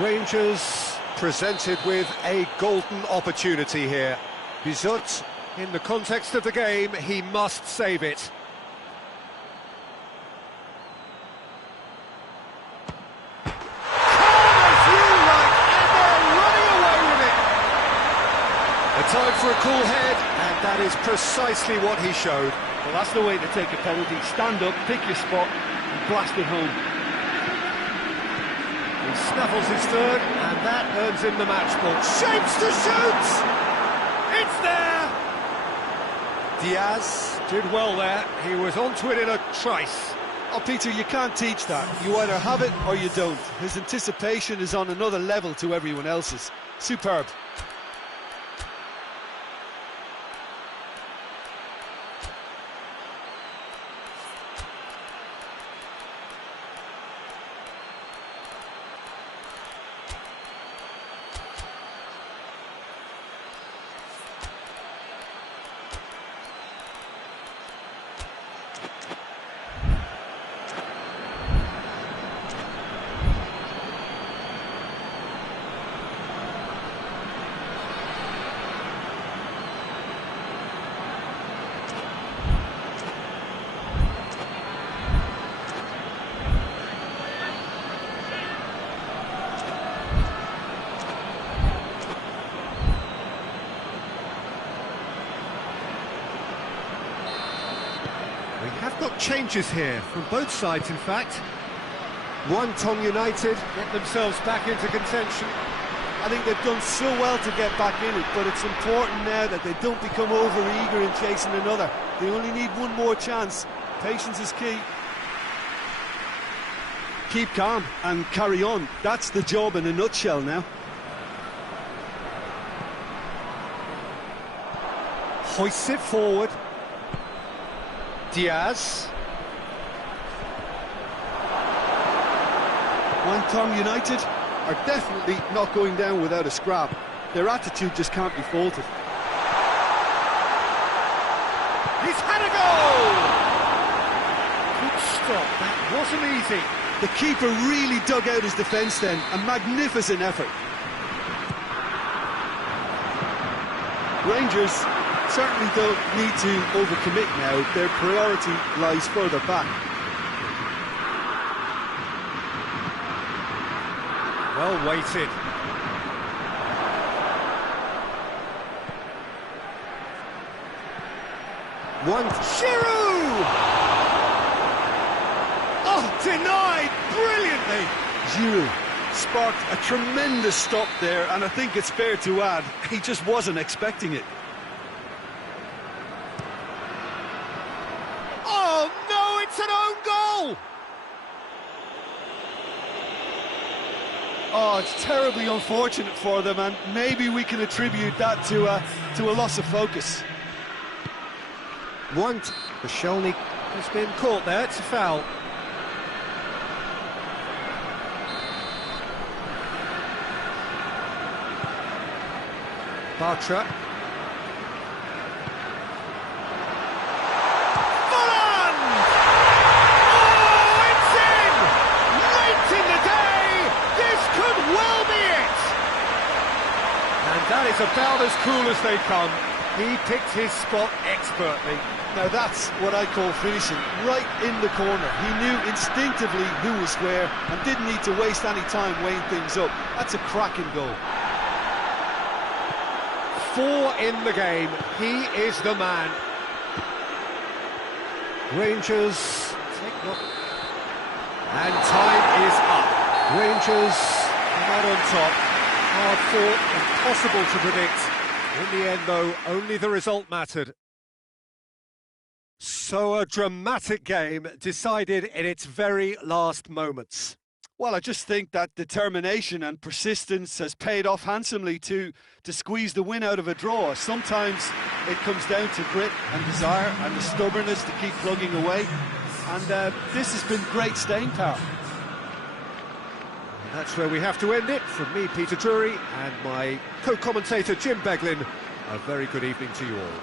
Rangers presented with a golden opportunity here. Bizot, in the context of the game, he must save it. Time for a cool head, and that is precisely what he showed. Well, that's the way to take a penalty. Stand up, pick your spot, and blast it home. He snaffles his third, and that earns him the match ball. Shapes to shoot! It's there! Diaz did well there. He was onto it in a trice. Oh, Peter, you can't teach that. You either have it or you don't. His anticipation is on another level to everyone else's. Superb. We have got changes here, from both sides in fact. Guangdong United get themselves back into contention. I think they've done so well to get back in it, but it's important now that they don't become over-eager in chasing another. They only need one more chance. Patience is key. Keep calm and carry on. That's the job in a nutshell now. Hoists it forward. Diaz. Guangdong United are definitely not going down without a scrap. Their attitude just can't be faulted. He's had a goal! Good stop, that wasn't easy. The keeper really dug out his defence then. A magnificent effort. Rangers certainly don't need to overcommit now. Their priority lies further back. Well weighted. One, Giroud! Oh, denied brilliantly. Giroud sparked a tremendous stop there, and I think it's fair to add, he just wasn't expecting it. Oh no, it's an own goal! Oh, it's terribly unfortunate for them, and maybe we can attribute that to a loss of focus. One, Koscielny has been caught there, it's a foul. Bartra. Volland! Oh, it's in! Late in the day! This could well be it! And that is about as cool as they come. He picked his spot expertly. Now that's what I call finishing, right in the corner. He knew instinctively who was where and didn't need to waste any time weighing things up. That's a cracking goal. 4 in the game, he is the man. Rangers take what? And time is up. Rangers come out on top. Hard fought, impossible to predict. In the end, though, only the result mattered. So a dramatic game decided in its very last moments. Well, I just think that determination and persistence has paid off handsomely to squeeze the win out of a draw. Sometimes it comes down to grit and desire and the stubbornness to keep plugging away. And this has been great staying power. And that's where we have to end it. From me, Peter Drury, and my co-commentator, Jim Beglin, a very good evening to you all.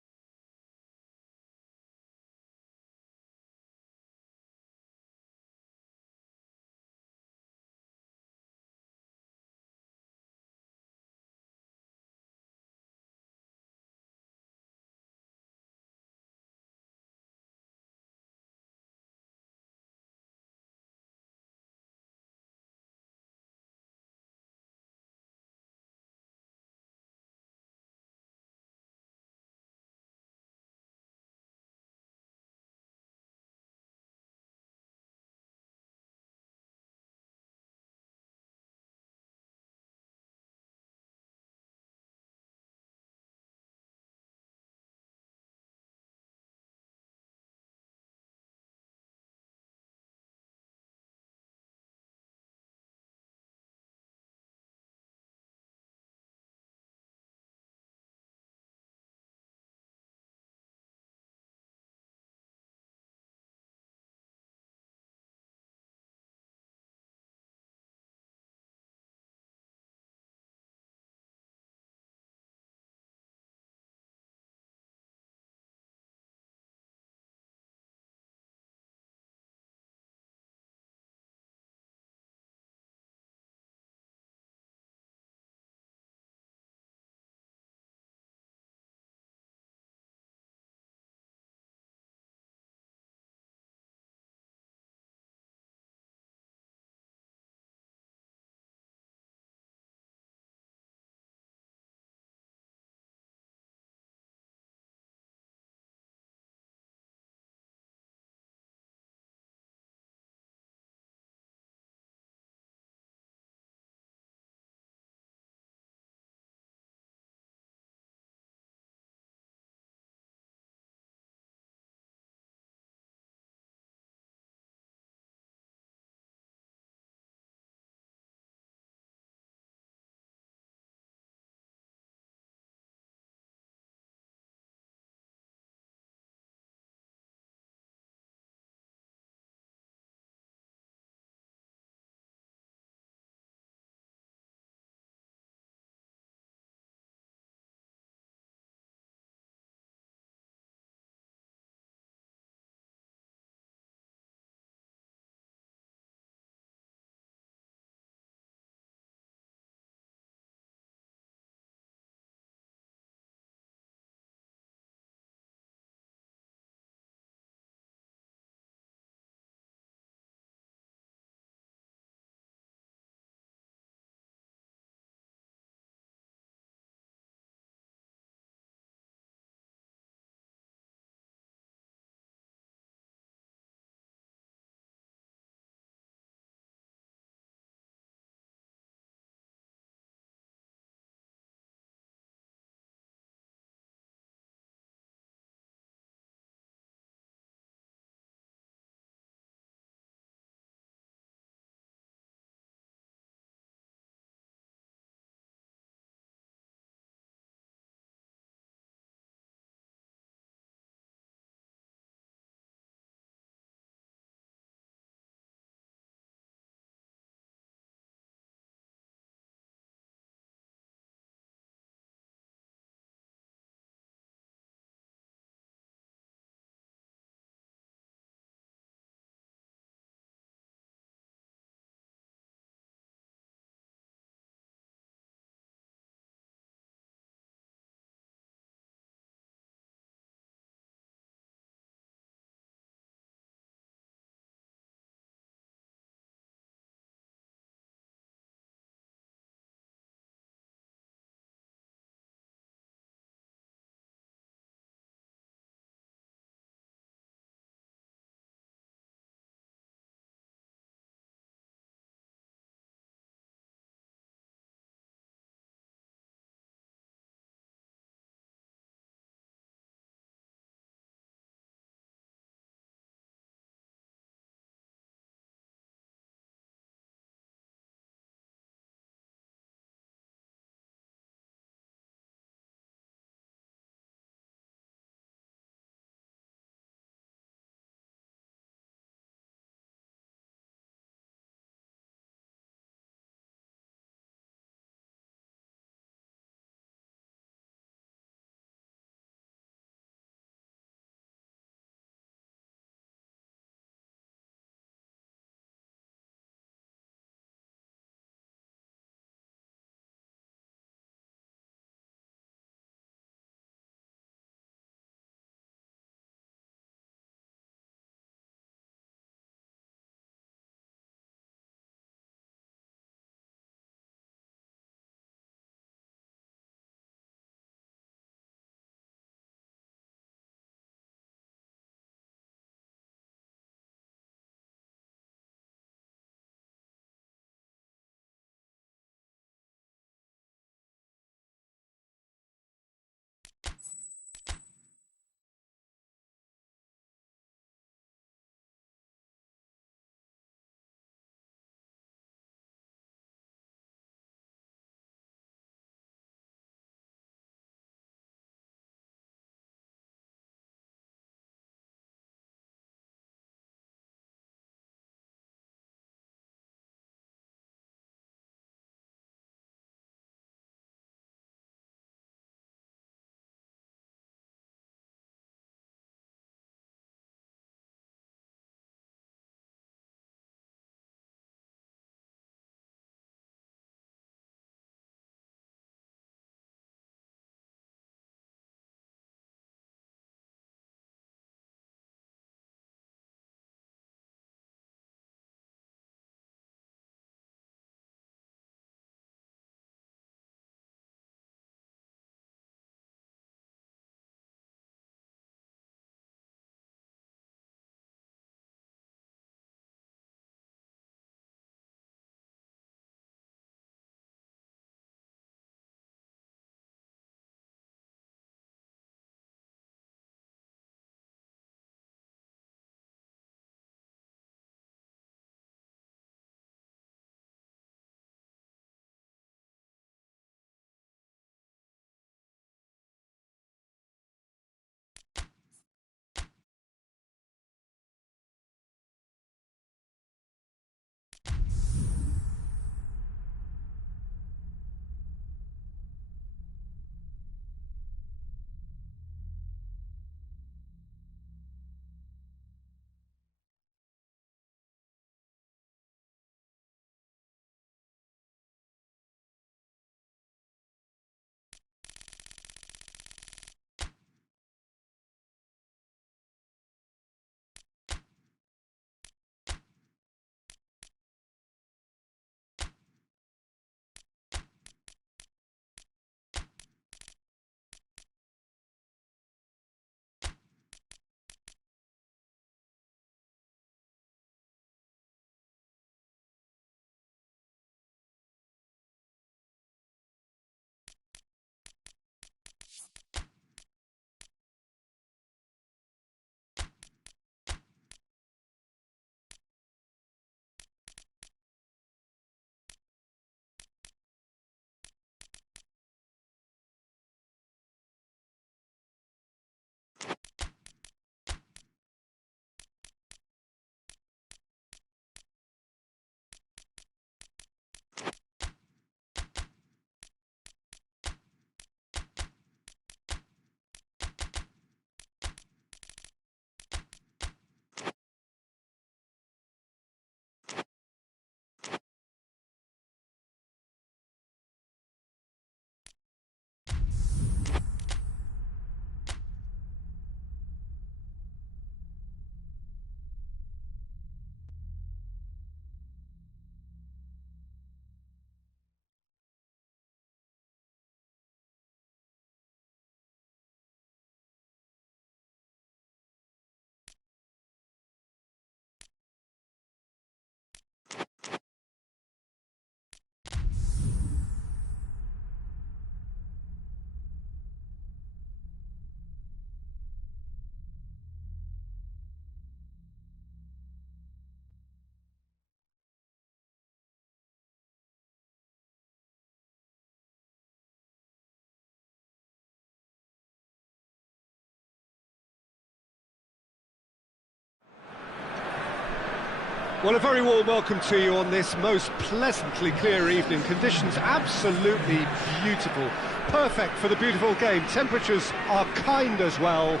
Well, a very warm welcome to you on this most pleasantly clear evening. Conditions absolutely beautiful. Perfect for the beautiful game. Temperatures are kind as well.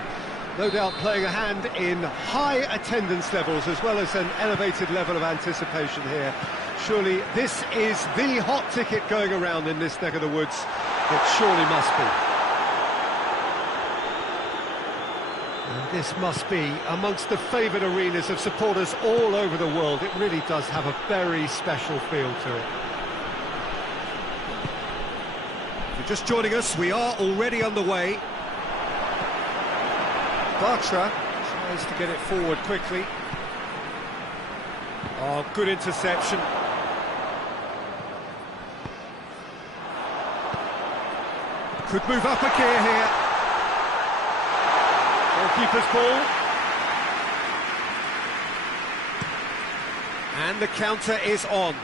No doubt playing a hand in high attendance levels as well as an elevated level of anticipation here. Surely this is the hot ticket going around in this neck of the woods. It surely must be. And this must be amongst the favoured arenas of supporters all over the world. It really does have a very special feel to it. If you're just joining us, we are already underway. Bartra tries to get it forward quickly. Oh, good interception. Could move up a gear here. Goalkeeper's ball. And the counter is on.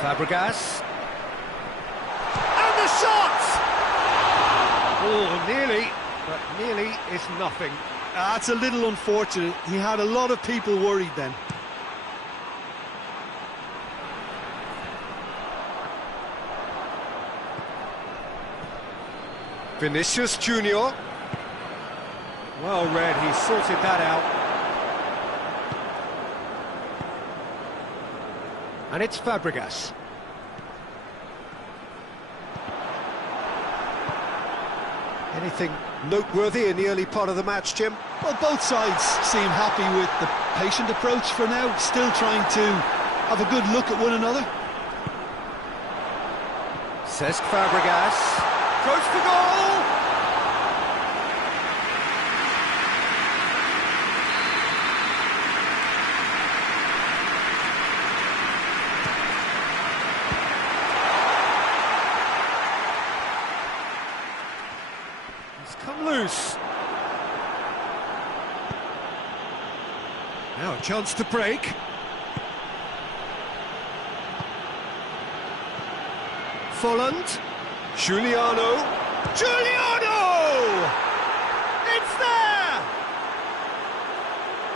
Fabregas. And the shot! Oh, nearly, but nearly is nothing. That's a little unfortunate. He had a lot of people worried then. Vinicius Junior. Well read, he sorted that out. And it's Fabregas. Anything noteworthy in the early part of the match, Jim? Well, both sides seem happy with the patient approach for now, still trying to have a good look at one another. Cesc Fabregas goes for goal! He's come loose. Now a chance to break. Folland. Giuliano! It's there!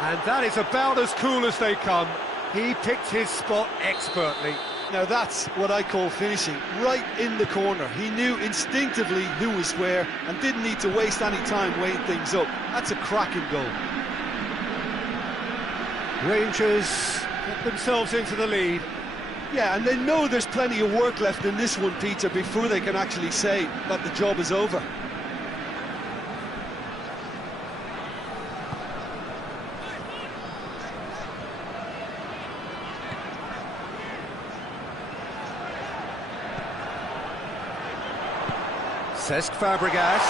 And that is about as cool as they come. He picked his spot expertly. Now that's what I call finishing, right in the corner. He knew instinctively who was where and didn't need to waste any time weighing things up. That's a cracking goal. Rangers get themselves into the lead. Yeah, and they know there's plenty of work left in this one, Peter, before they can actually say that the job is over. Cesc Fabregas.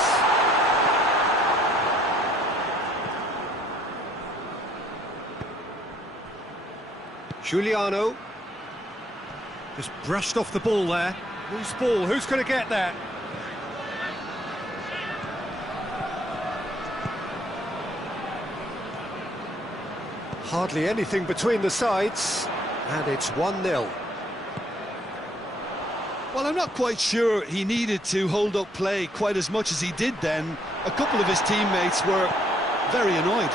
Giuliano. Just brushed off the ball there. Loose ball, who's going to get that? Hardly anything between the sides, and it's 1-0. Well, I'm not quite sure he needed to hold up play quite as much as he did then. A couple of his teammates were very annoyed.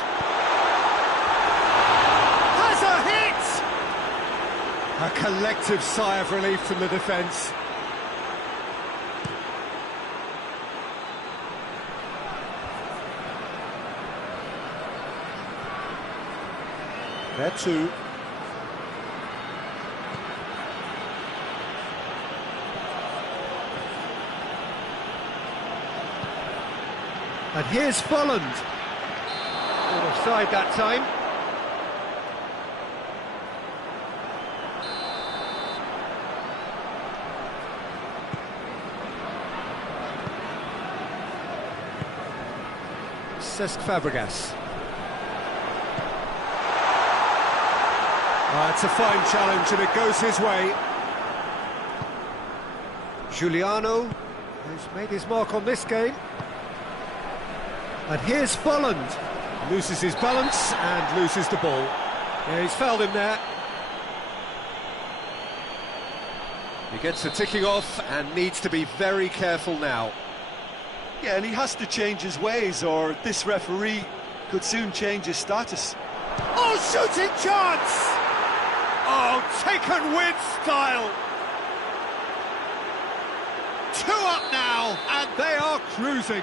A collective sigh of relief from the defence. There too. And here's Folland. Not offside that time. Cesc Fabregas. It's a fine challenge and it goes his way. Giuliano, who's made his mark on this game. And here's Folland. Loses his balance and loses the ball. Yeah, he's fouled him there. He gets the ticking off and needs to be very careful now. Yeah, and he has to change his ways or this referee could soon change his status. Oh, shooting chance! Oh, taken with style! 2 up now, and they are cruising.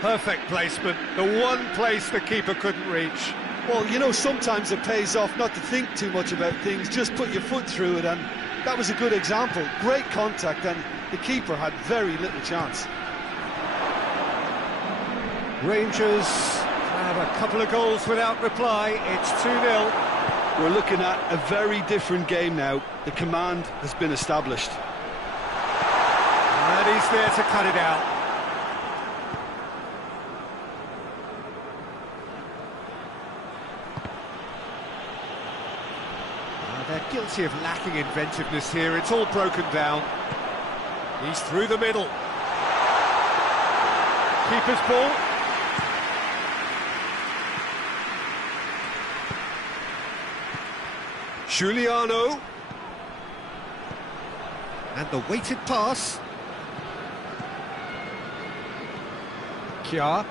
Perfect placement, the one place the keeper couldn't reach. Well, you know, sometimes it pays off not to think too much about things, just put your foot through it, and that was a good example. Great contact, and the keeper had very little chance. Rangers have a couple of goals without reply. It's 2-0. We're looking at a very different game now. The command has been established. And he's there to cut it out. They're guilty of lacking inventiveness here. It's all broken down. He's through the middle. Keeper's ball. Giuliano. And the weighted pass. Kjaer.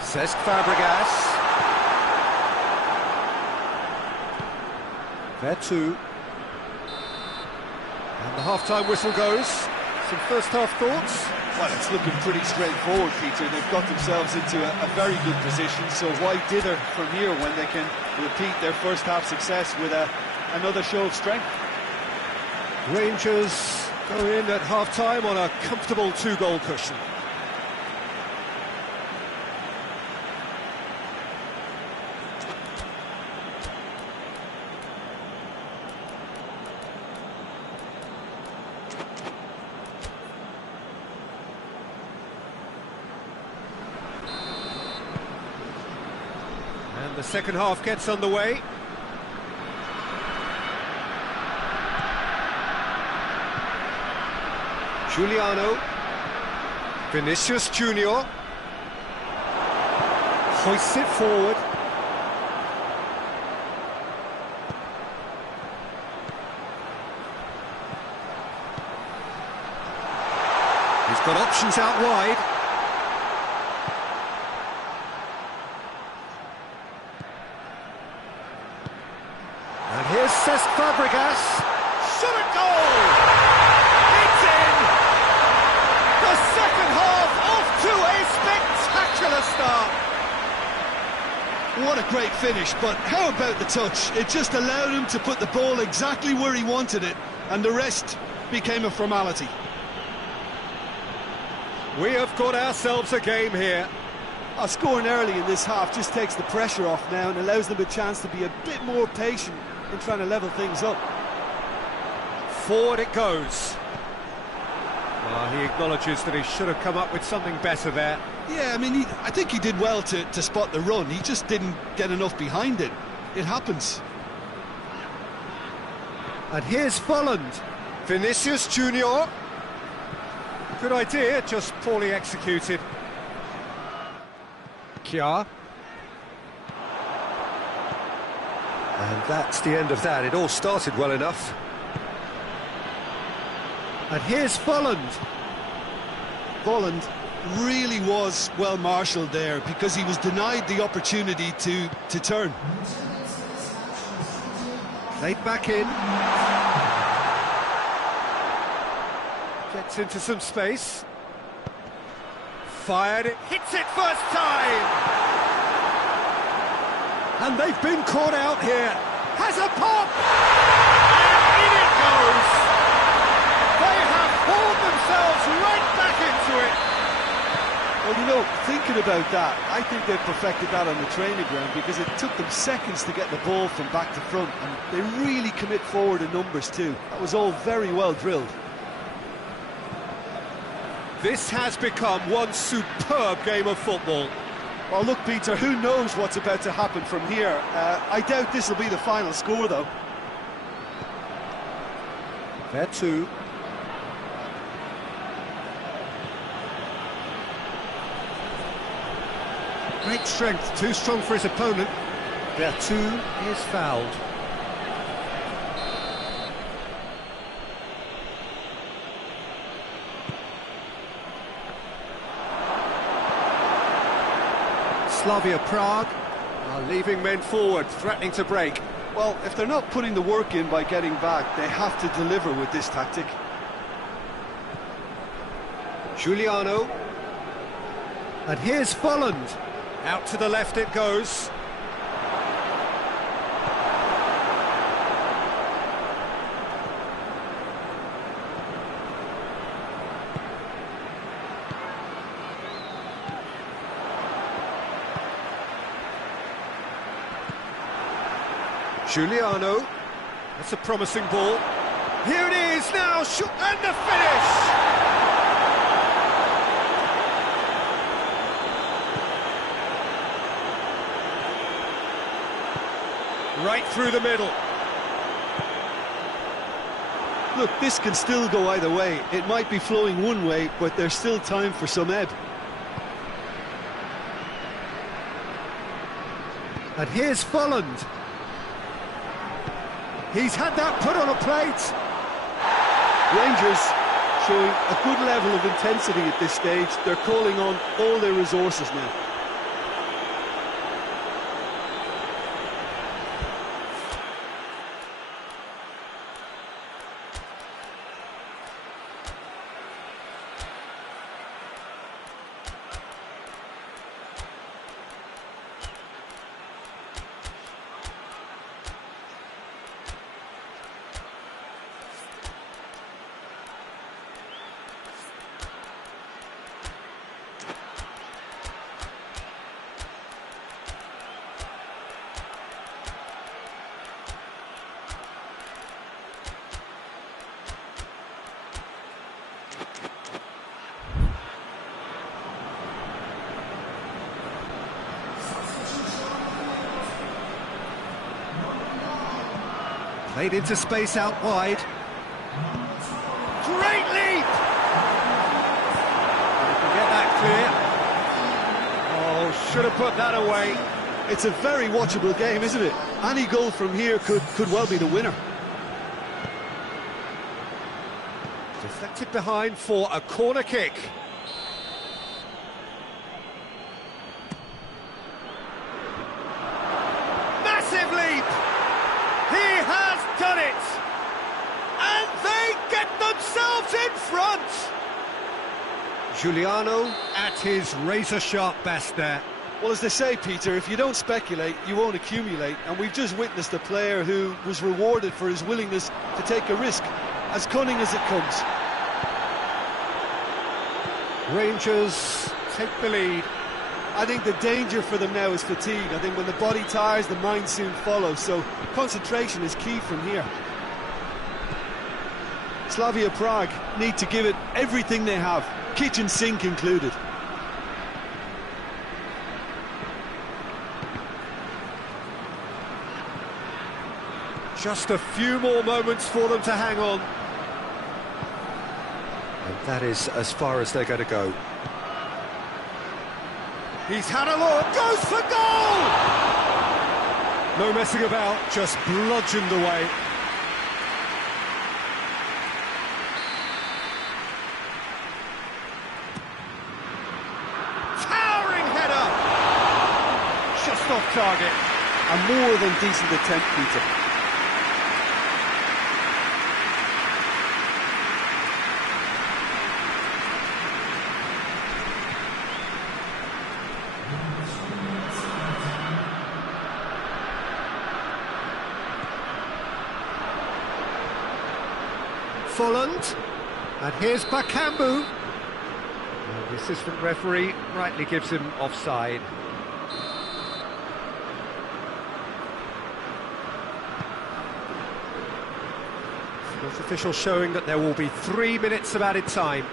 Cesc Fabregas. Veretout. And the half-time whistle goes. Some first-half thoughts? Well, it's looking pretty straightforward, Peter. They've got themselves into a very good position, so why dither from here when they can repeat their first-half success with another show of strength? Rangers go in at half-time on a comfortable 2-goal cushion. And the second half gets underway. Giuliano. Vinicius Junior. Hoists it forward. He's got options out wide. And here's Cesc Fabregas. Shot at goal! It's in! The second half off to a spectacular start. What a great finish, but how about the touch? It just allowed him to put the ball exactly where he wanted it, and the rest became a formality. We have got ourselves a game here. Scoring early in this half just takes the pressure off now and allows them a chance to be a bit more patient in trying to level things up. Forward it goes. He acknowledges that he should have come up with something better there. Yeah, I mean, I think he did well to spot the run. He just didn't get enough behind it. It happens. And here's Volland. Vinicius Junior. Good idea, just poorly executed. Kjaer. And that's the end of that. It all started well enough. And here's Volland. Volland really was well marshalled there because he was denied the opportunity to turn. Played back in. Gets into some space. Fired, it hits it first time! And they've been caught out here. Has a pop! And in it goes! They have hauled themselves right back into it! Well, you know, thinking about that, I think they've perfected that on the training ground because it took them seconds to get the ball from back to front, and they really commit forward in numbers too. That was all very well drilled. This has become one superb game of football. Well, look, Peter, who knows what's about to happen from here? I doubt this will be the final score, though. Veretout. Great strength, too strong for his opponent. Veretout is fouled. Slavia Prague are leaving men forward, threatening to break. Well, if they're not putting the work in by getting back, they have to deliver with this tactic. Giuliano. And here's Folland. Out to the left it goes. Giuliano. That's a promising ball. Here it is now, and the finish! Right through the middle. Look, this can still go either way. It might be flowing one way, but there's still time for some ebb. And here's Folland. He's had that put on a plate. Rangers showing a good level of intensity at this stage. They're calling on all their resources now. Played into space out wide. Great leap! Get that clear. Oh, should have put that away. It's a very watchable game, isn't it? Any goal from here could well be the winner. Deflected behind for a corner kick. Massive leap! He has done it! And they get themselves in front! Giuliano at his razor-sharp best there. Well, as they say, Peter, if you don't speculate, you won't accumulate. And we've just witnessed a player who was rewarded for his willingness to take a risk, as cunning as it comes. Rangers take the lead. I think the danger for them now is fatigue. I think when the body tires, the mind soon follows. So concentration is key from here. Slavia Prague need to give it everything they have, kitchen sink included. Just a few more moments for them to hang on. And that is as far as they're going to go. He's had a look, goes for goal! No messing about, just bludgeoned away. Towering header! Just off target. A more than decent attempt, Peter. Folland, and here's Bakambu. And the assistant referee rightly gives him offside. Sports official showing that there will be 3 minutes of added time.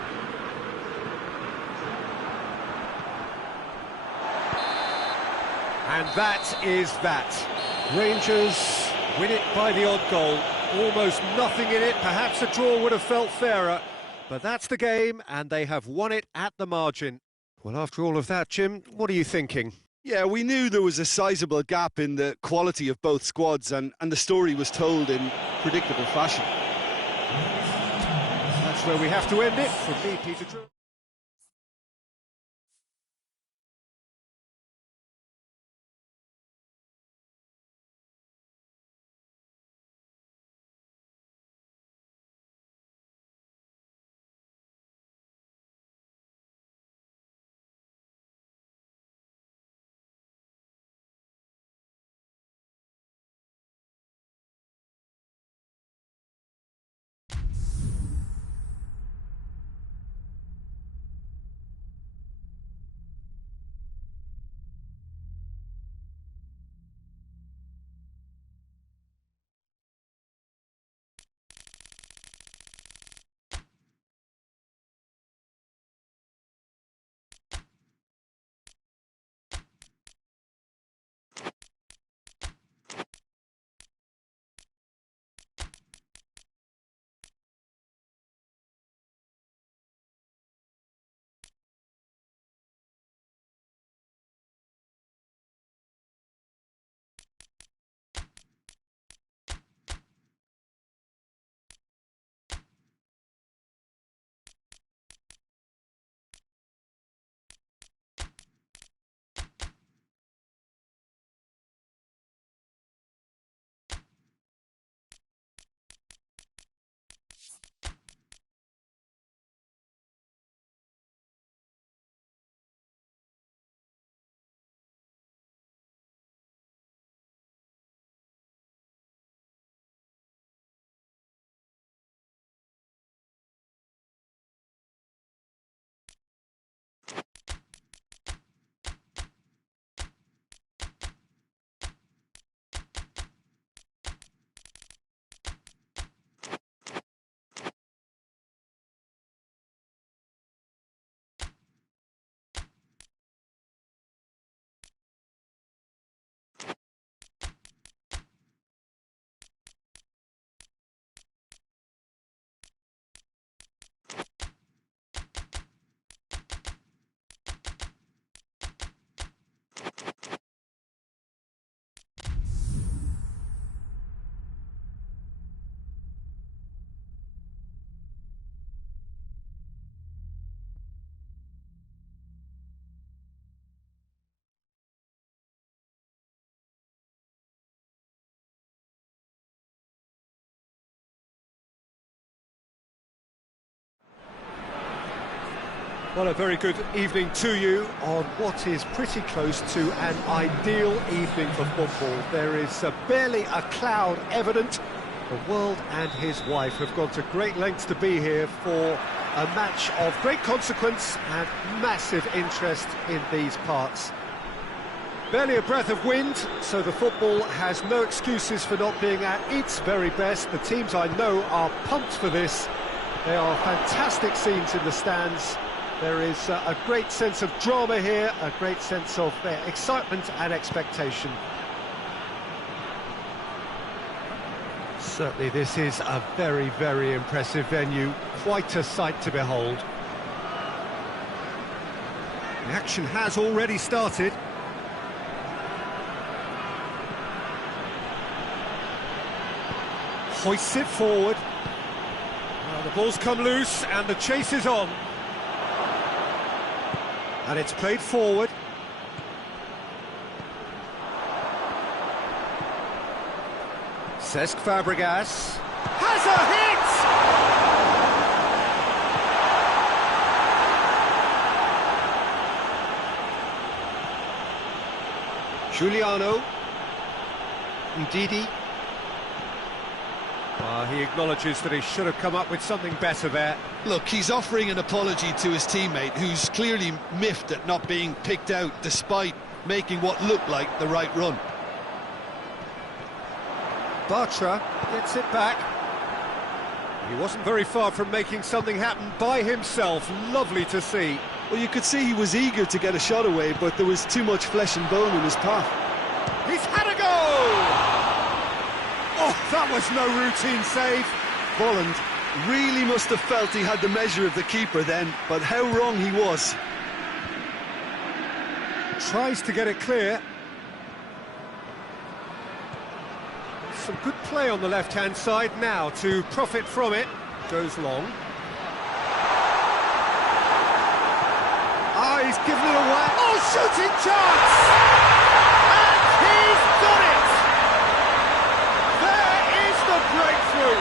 And that is that. Rangers win it by the odd goal. Almost nothing in it, perhaps a draw would have felt fairer, but that's the game and they have won it at the margin. Well, after all of that, Jim, what are you thinking? Yeah, we knew there was a sizable gap in the quality of both squads and the story was told in predictable fashion. That's where we have to end it. From me, Peter Drew. Well, a very good evening to you on what is pretty close to an ideal evening for football. There is barely a cloud evident. The world and his wife have gone to great lengths to be here for a match of great consequence and massive interest in these parts. Barely a breath of wind, so the football has no excuses for not being at its very best. The teams I know are pumped for this. There are fantastic scenes in the stands. There is a great sense of drama here, a great sense of excitement and expectation. Certainly this is a very, very impressive venue, quite a sight to behold. The action has already started. Hoists it forward. Well, the ball's come loose and the chase is on. And it's played forward. Cesc Fabregas has a hit! Giuliano. Ndidi. He acknowledges that he should have come up with something better there. Look, he's offering an apology to his teammate, who's clearly miffed at not being picked out despite making what looked like the right run. Bartra gets it back. He wasn't very far from making something happen by himself. Lovely to see. Well, you could see he was eager to get a shot away, but there was too much flesh and bone in his path. He's had a go! Oh, that was no routine save. Volland really must have felt he had the measure of the keeper then, but how wrong he was. Tries to get it clear. Some good play on the left-hand side now to profit from it. Goes long. Ah, he's given it away. Oh, shooting chance! And he's done it! There is the breakthrough!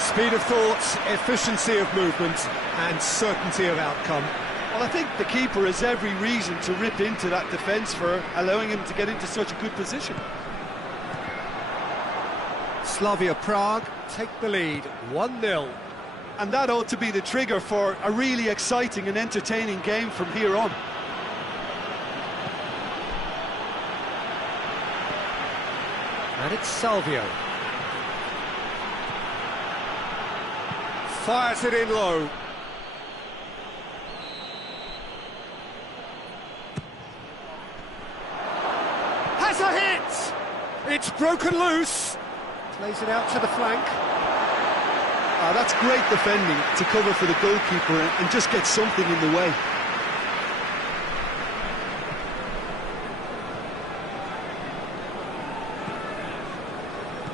Speed of thought, efficiency of movement, and certainty of outcome. Well, I think the keeper has every reason to rip into that defence for allowing him to get into such a good position. Slavia Prague take the lead, 1-0. And that ought to be the trigger for a really exciting and entertaining game from here on. And it's Salvio. Fires it in low. Has a hit! It's broken loose. Plays it out to the flank. That's great defending to cover for the goalkeeper and just get something in the way.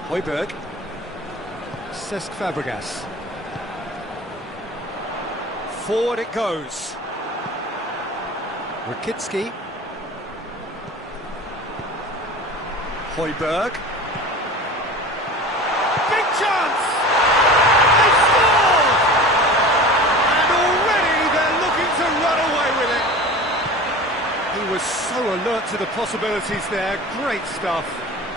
Højbjerg. Cesc Fabregas. Forward it goes. Rakitsky. Højbjerg. Big chance! They score! And already they're looking to run away with it. He was so alert to the possibilities there. Great stuff.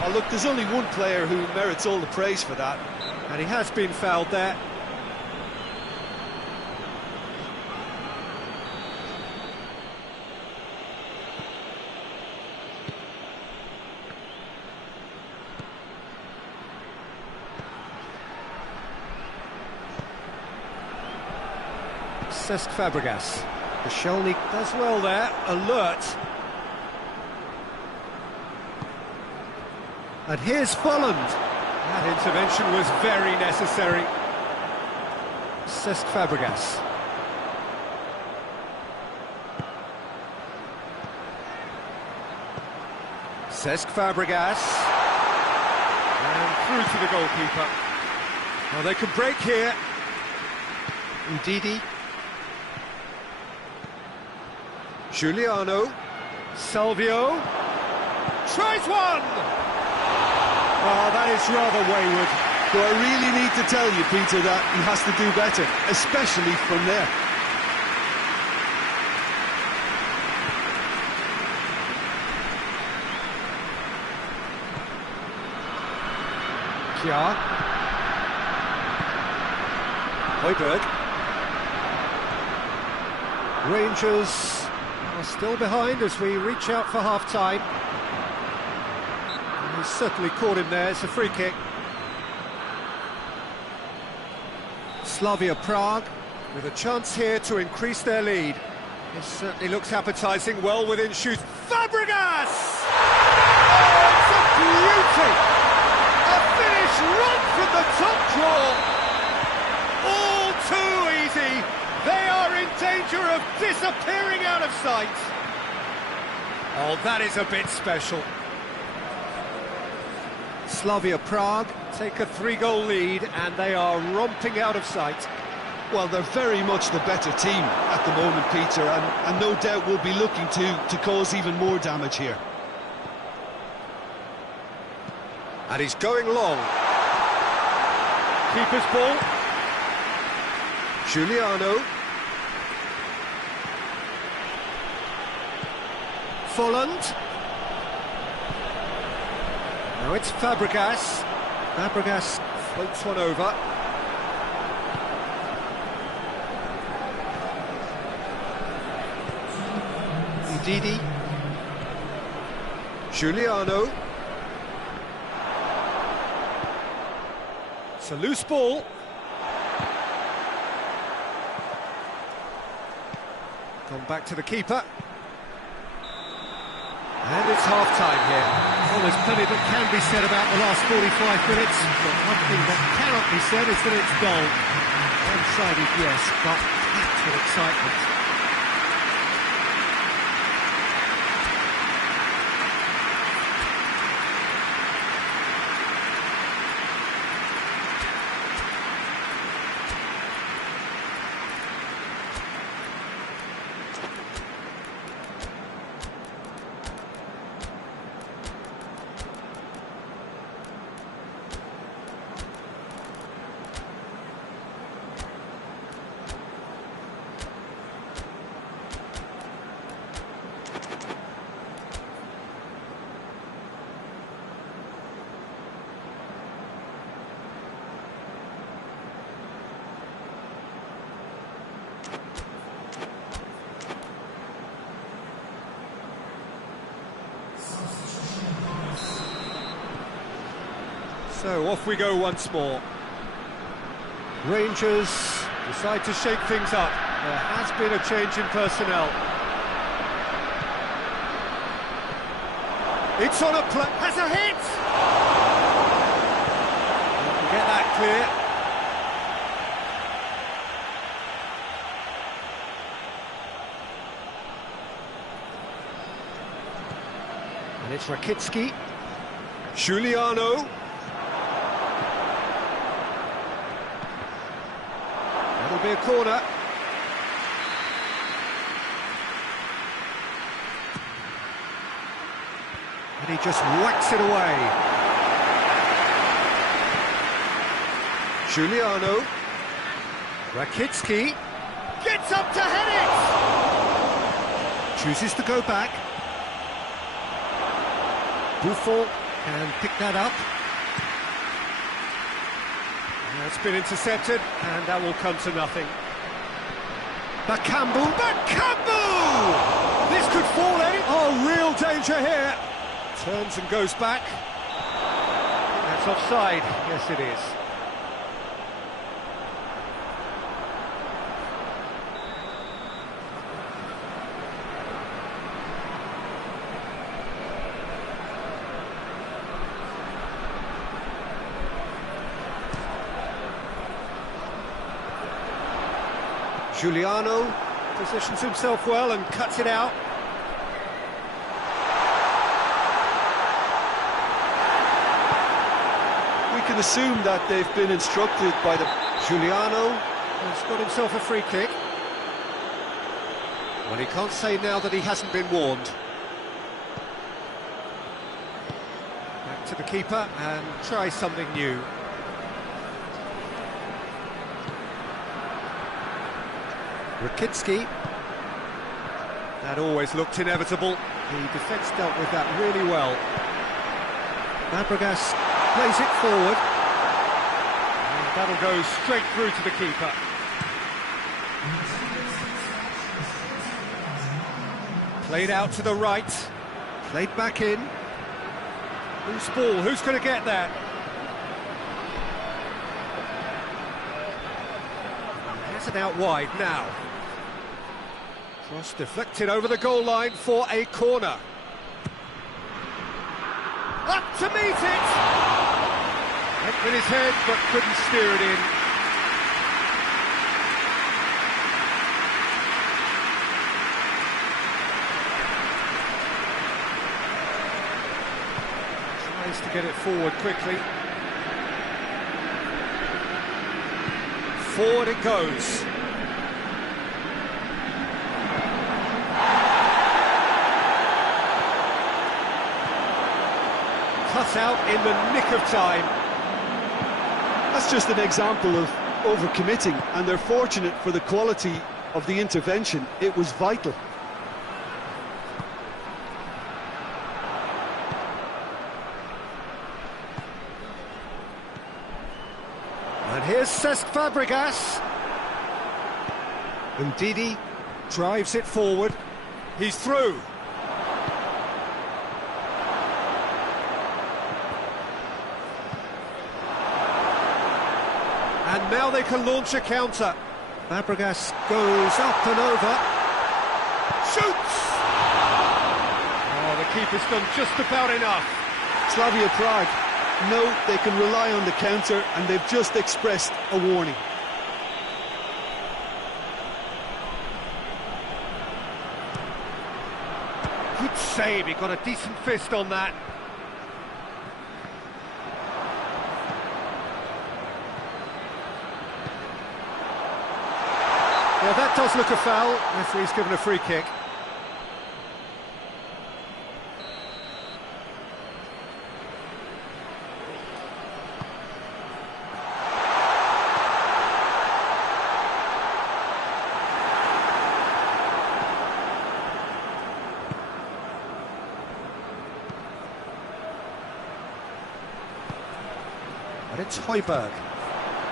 Oh, look, there's only one player who merits all the praise for that. And he has been fouled there. Cesc Fabregas. Koscielny does well there, alert. And here's Volland. That intervention was very necessary. Cesc Fabregas. Cesc Fabregas. And through to the goalkeeper. Well, they could break here. Ndidi. Giuliano. Salvio. Tries one! Oh, that is rather wayward. Do I really need to tell you, Peter, that he has to do better, especially from there? Kjaer. Højbjerg. Rangers are still behind as we reach out for half-time. He's certainly caught him there, it's a free kick. Slavia Prague with a chance here to increase their lead. It certainly looks appetising, well within shoot. Fabregas! Oh, it's a beauty! A finish right from the top draw. All too easy. They are in danger of disappearing out of sight. Oh, that is a bit special. Slavia Prague take a 3-goal lead and they are romping out of sight. Well, they're very much the better team at the moment, Peter, and no doubt will be looking to cause even more damage here. And he's going long. Keeper's ball. Giuliano. Folland. Now it's Fabregas. Fabregas floats one over. Didi. Giuliano. It's a loose ball. Gone back to the keeper. And it's half-time here. Well, there's plenty that can be said about the last 45 minutes, but one thing that cannot be said is that it's dull. One-sided, yes, but packed with excitement. So off we go once more. Rangers decide to shake things up. There has been a change in personnel. It's on a play. Has a hit! Get that clear. And it's Rakitsky. Giuliano. That'll be a corner. And he just whacks it away. Giuliano. Rakitsky gets up to head it! Chooses to go back. Buffon can pick that up. It's been intercepted, and that will come to nothing. Bakambu! This could fall any... Oh, real danger here! Turns and goes back. That's offside. Yes, it is. Giuliano positions himself well and cuts it out. We can assume that they've been instructed by the... Giuliano has got himself a free kick. Well, he can't say now that he hasn't been warned. Back to the keeper and try something new. Rakitsky. That always looked inevitable. The defence dealt with that really well. Fabregas plays it forward. That'll go straight through to the keeper. Played out to the right. Played back in. Loose ball, who's going to get that? Has it out wide now. Cross deflected over the goal line for a corner. Up to meet it! Went with his head, but couldn't steer it in. Tries to get it forward quickly. Forward it goes. Cut out in the nick of time. That's just an example of overcommitting, and they're fortunate for the quality of the intervention. It was vital. And here's Cesc Fabregas. And Didi drives it forward. He's through. And now they can launch a counter. Fabregas goes up and over. Shoots! Oh, the keeper's done just about enough. Slavia Prague know they can rely on the counter, and they've just expressed a warning. Good save, he got a decent fist on that. Yeah, that does look a foul. Referee's given a free kick. But it's Højbjerg.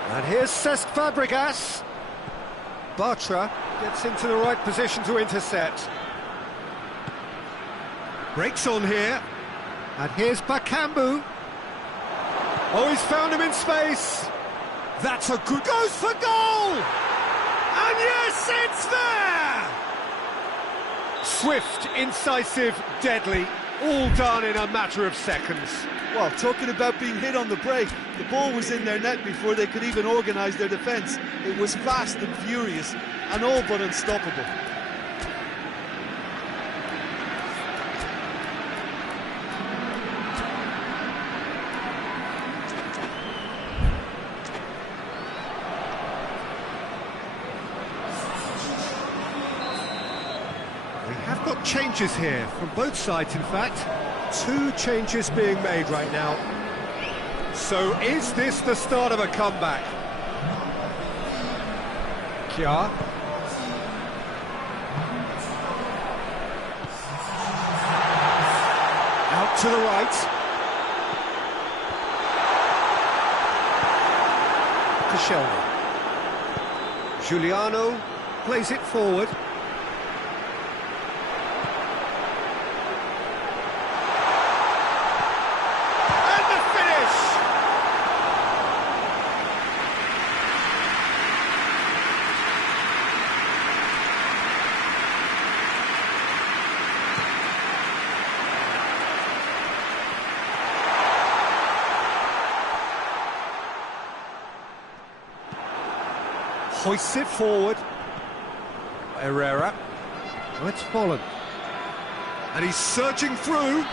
And here's Cesc Fabregas. Bartra gets into the right position to intercept. Breaks on here. And here's Bakambu. Oh, he's found him in space. That's a good... Goes for goal! And yes, it's there! Swift, incisive, deadly. All done in a matter of seconds. Well, talking about being hit on the break, the ball was in their net before they could even organise their defence. It was fast and furious, and all but unstoppable. We have got changes here, from both sides in fact. 2 changes being made right now. So is this the start of a comeback? Kjaer. Out to the right. Koscielny. Giuliano plays it forward. Hoists it forward. Herrera. Oh, it's Volland. And he's surging through.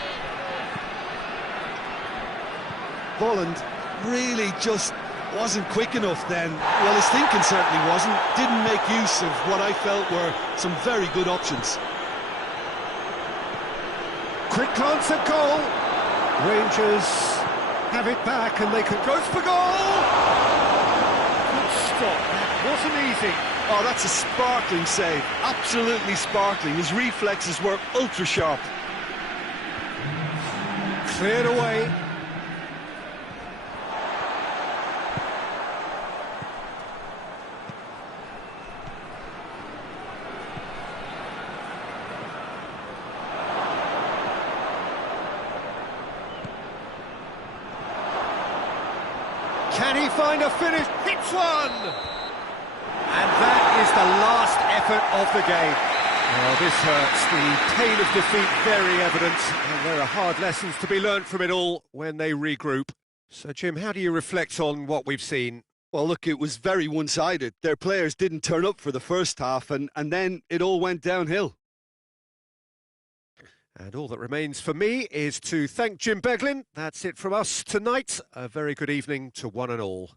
Volland really just wasn't quick enough then. Well, his thinking certainly wasn't. Didn't make use of what I felt were some very good options. Quick glance at goal. Rangers have it back and they can go for goal. Good stop. Wasn't easy. Oh, that's a sparkling save. Absolutely sparkling. His reflexes were ultra sharp. Cleared away. Can he find a finish? Hits one! And that is the last effort of the game. Oh, this hurts. The pain of defeat very evident, and there are hard lessons to be learnt from it all when they regroup. So, Jim, how do you reflect on what we've seen? Well, look, it was very one-sided. Their players didn't turn up for the first half, and then it all went downhill. And all that remains for me is to thank Jim Beglin. That's it from us tonight. A very good evening to one and all.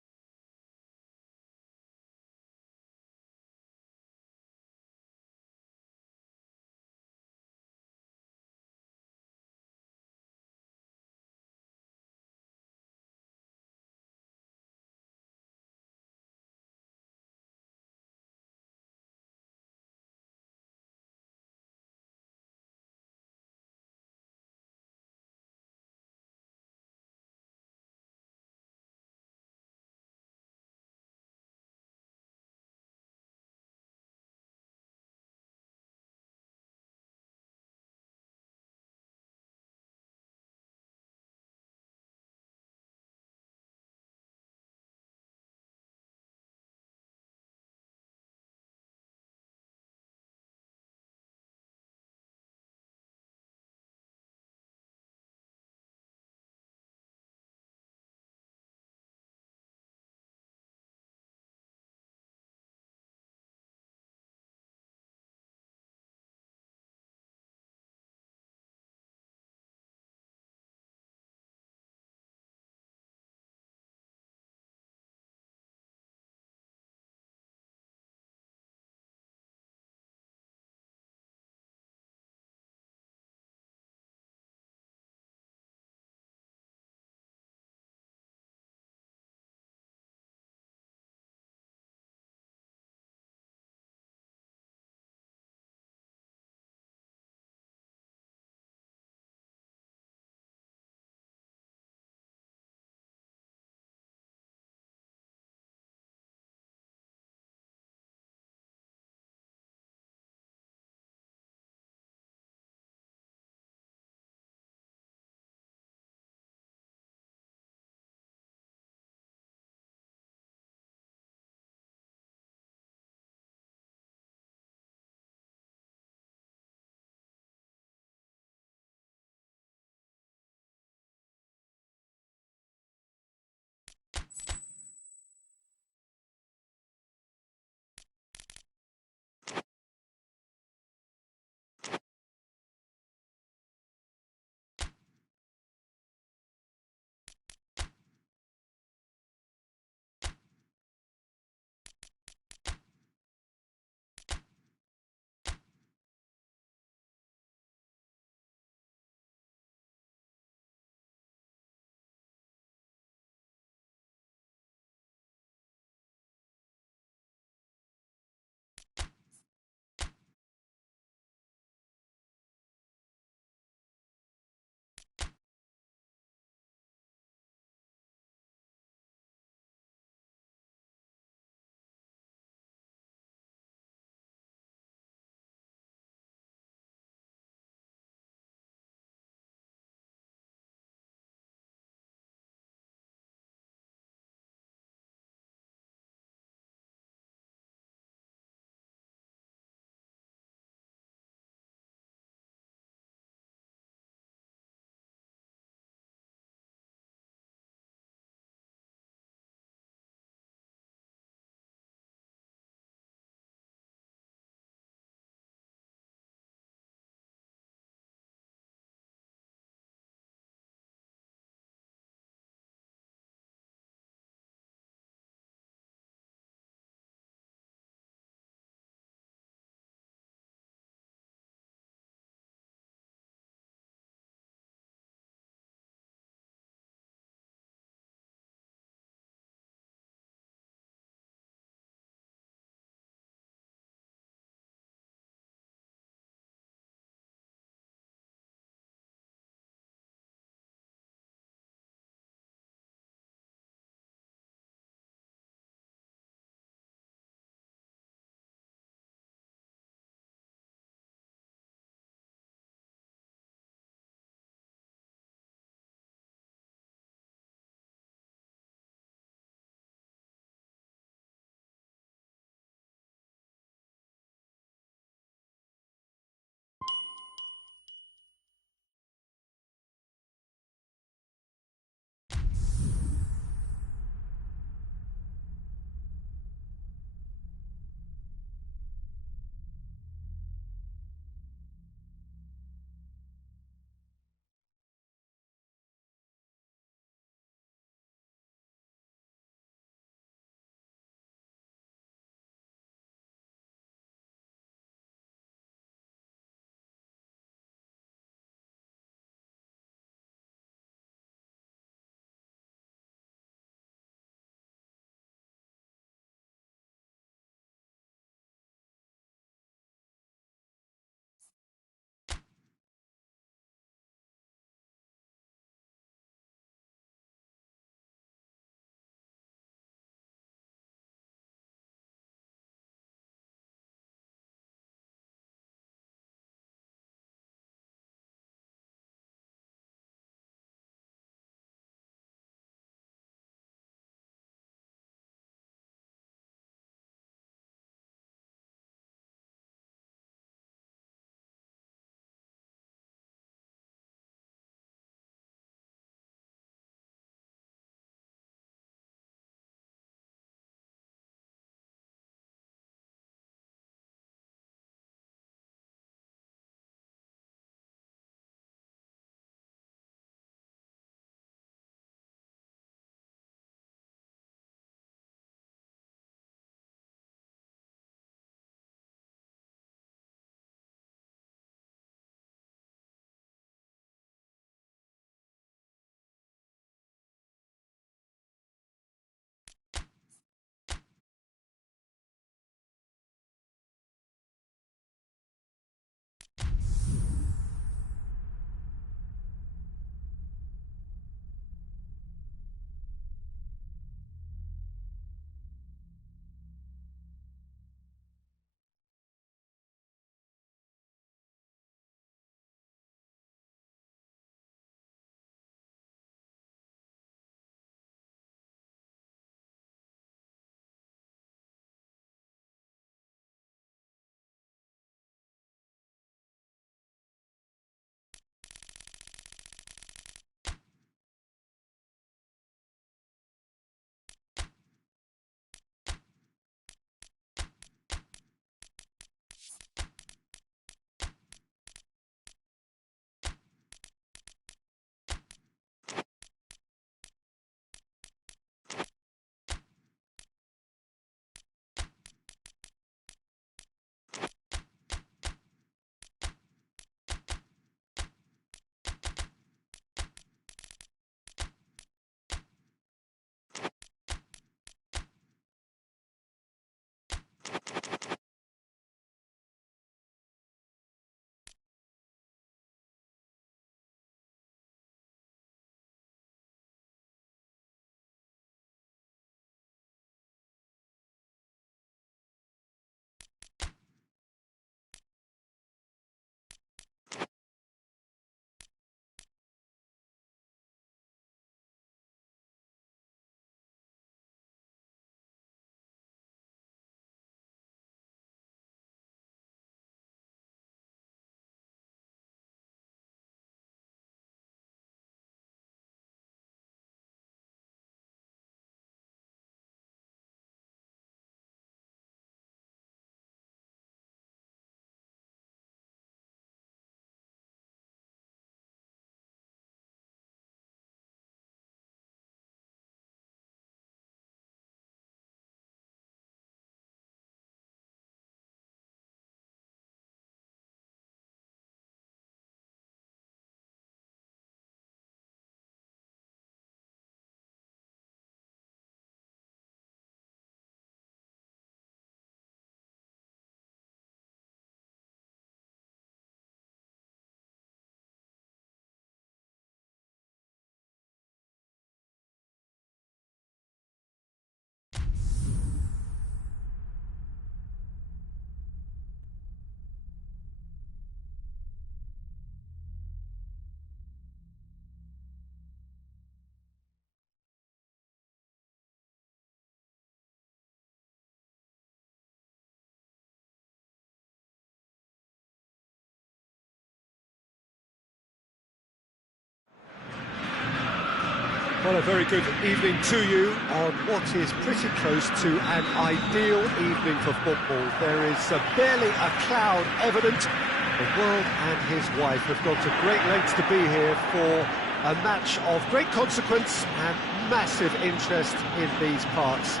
Well, a very good evening to you on what is pretty close to an ideal evening for football. There is barely a cloud evident. The world and his wife have gone to great lengths to be here for a match of great consequence and massive interest in these parts.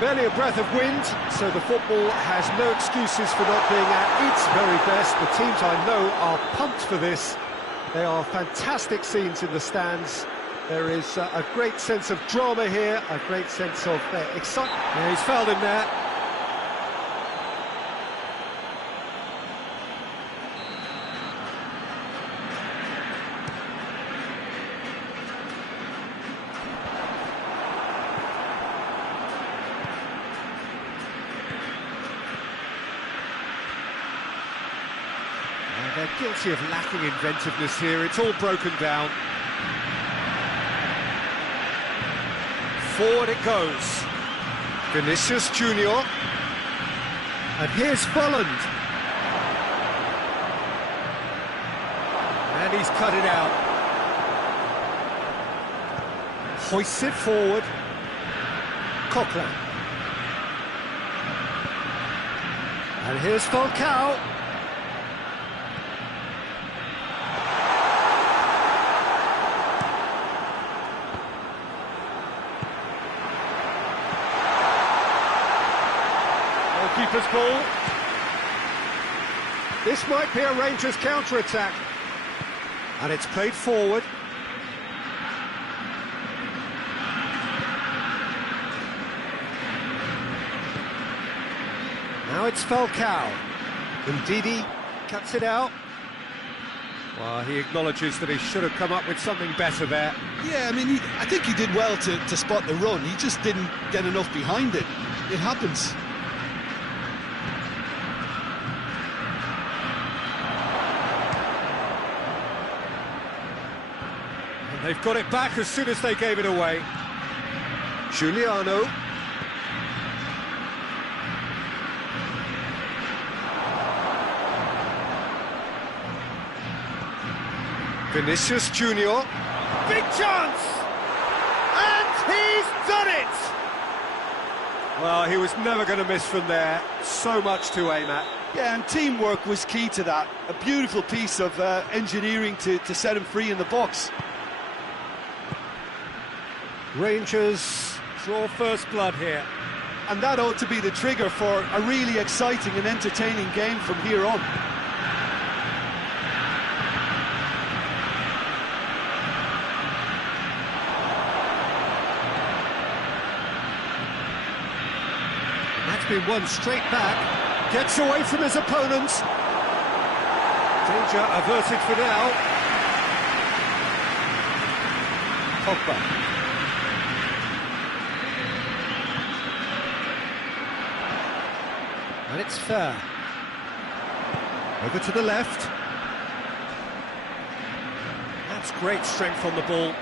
Barely a breath of wind, so the football has no excuses for not being at its very best. The teams I know are pumped for this. They are fantastic scenes in the stands. There is a great sense of drama here, a great sense of excitement. Yeah, he's fouled him there. They're guilty of lacking inventiveness here. It's all broken down. Forward it goes. Vinicius Junior. And here's Folland. And he's cut it out. Hoists it forward. Coquelin. And here's Falcao. Keeper's ball. This might be a Rangers counter-attack. And it's played forward. Now it's Falcao. Ndidi cuts it out. Well, he acknowledges that he should have come up with something better there. Yeah, I mean, I think he did well to spot the run. He just didn't get enough behind it. It happens. They've got it back as soon as they gave it away. Giuliano. Vinicius Junior. Big chance! And he's done it! Well, he was never going to miss from there. So much to aim at. Yeah, and teamwork was key to that. A beautiful piece of engineering to set him free in the box. Rangers draw first blood here. And that ought to be the trigger for a really exciting and entertaining game from here on. That's been won straight back. Gets away from his opponents. Danger averted for now. Pogba. And it's fair. Over to the left. That's great strength on the ball.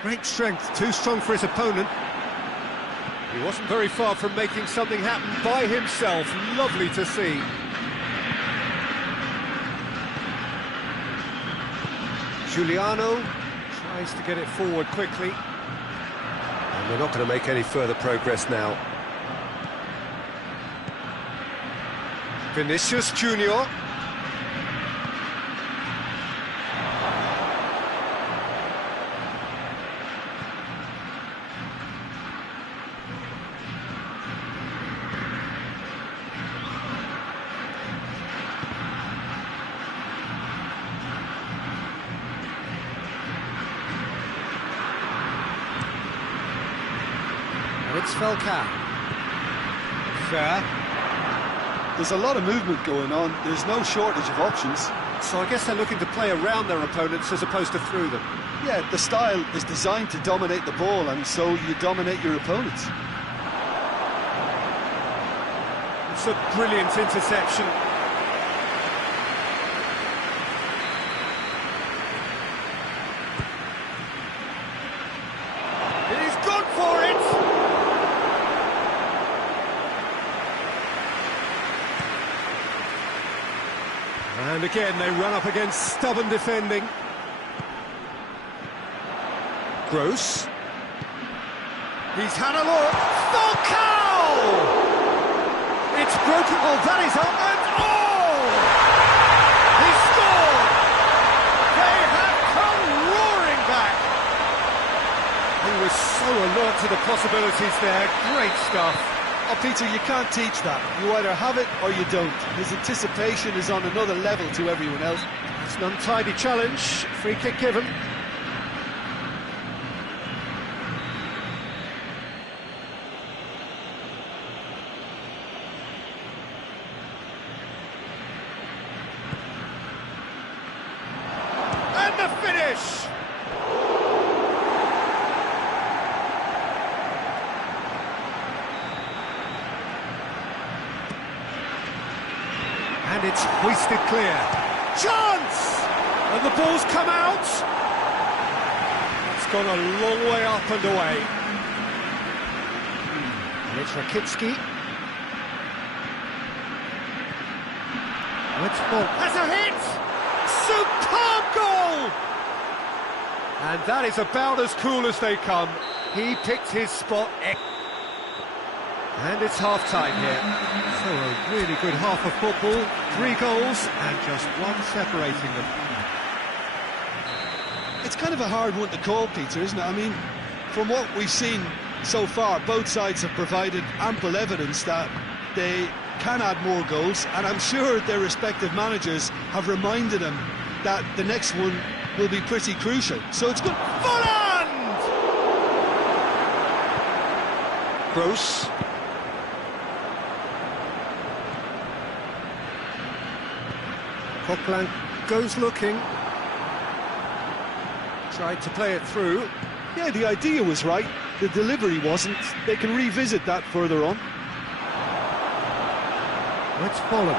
Great strength, too strong for his opponent. He wasn't very far from making something happen by himself. Lovely to see. Giuliano tries to get it forward quickly. And they're not going to make any further progress now. Vinicius Junior. And it's Falcao. Fair. There's a lot of movement going on. There's no shortage of options. So I guess they're looking to play around their opponents as opposed to through them. Yeah, the style is designed to dominate the ball, and so you dominate your opponents. It's a brilliant interception. He's gone for it! And again, they run up against stubborn defending. Gross. He's had a look. Falcao! It's broken. Oh, that is up. And oh! He scored! They have come roaring back. He was so alert to the possibilities there. Great stuff. Oh, Peter, you can't teach that. You either have it or you don't. His anticipation is on another level to everyone else. It's an untidy challenge. Free kick given. And the finish! And it's hoisted clear. Chance! And the ball's come out. It's gone a long way up and away. And it's Rakitsky. Let's ball. That's a hit! Superb goal! And that is about as cool as they come. He picked his spot. And it's half-time here. So a really good half of football. 3 goals and just one separating them. It's kind of a hard one to call, Peter, isn't it? I mean, from what we've seen so far, both sides have provided ample evidence that they can add more goals, and I'm sure their respective managers have reminded them that the next one will be pretty crucial. So it's good. Volland! Gross. Coquelin goes looking. Tried to play it through. Yeah, the idea was right, the delivery wasn't. They can revisit that further on. Let's follow.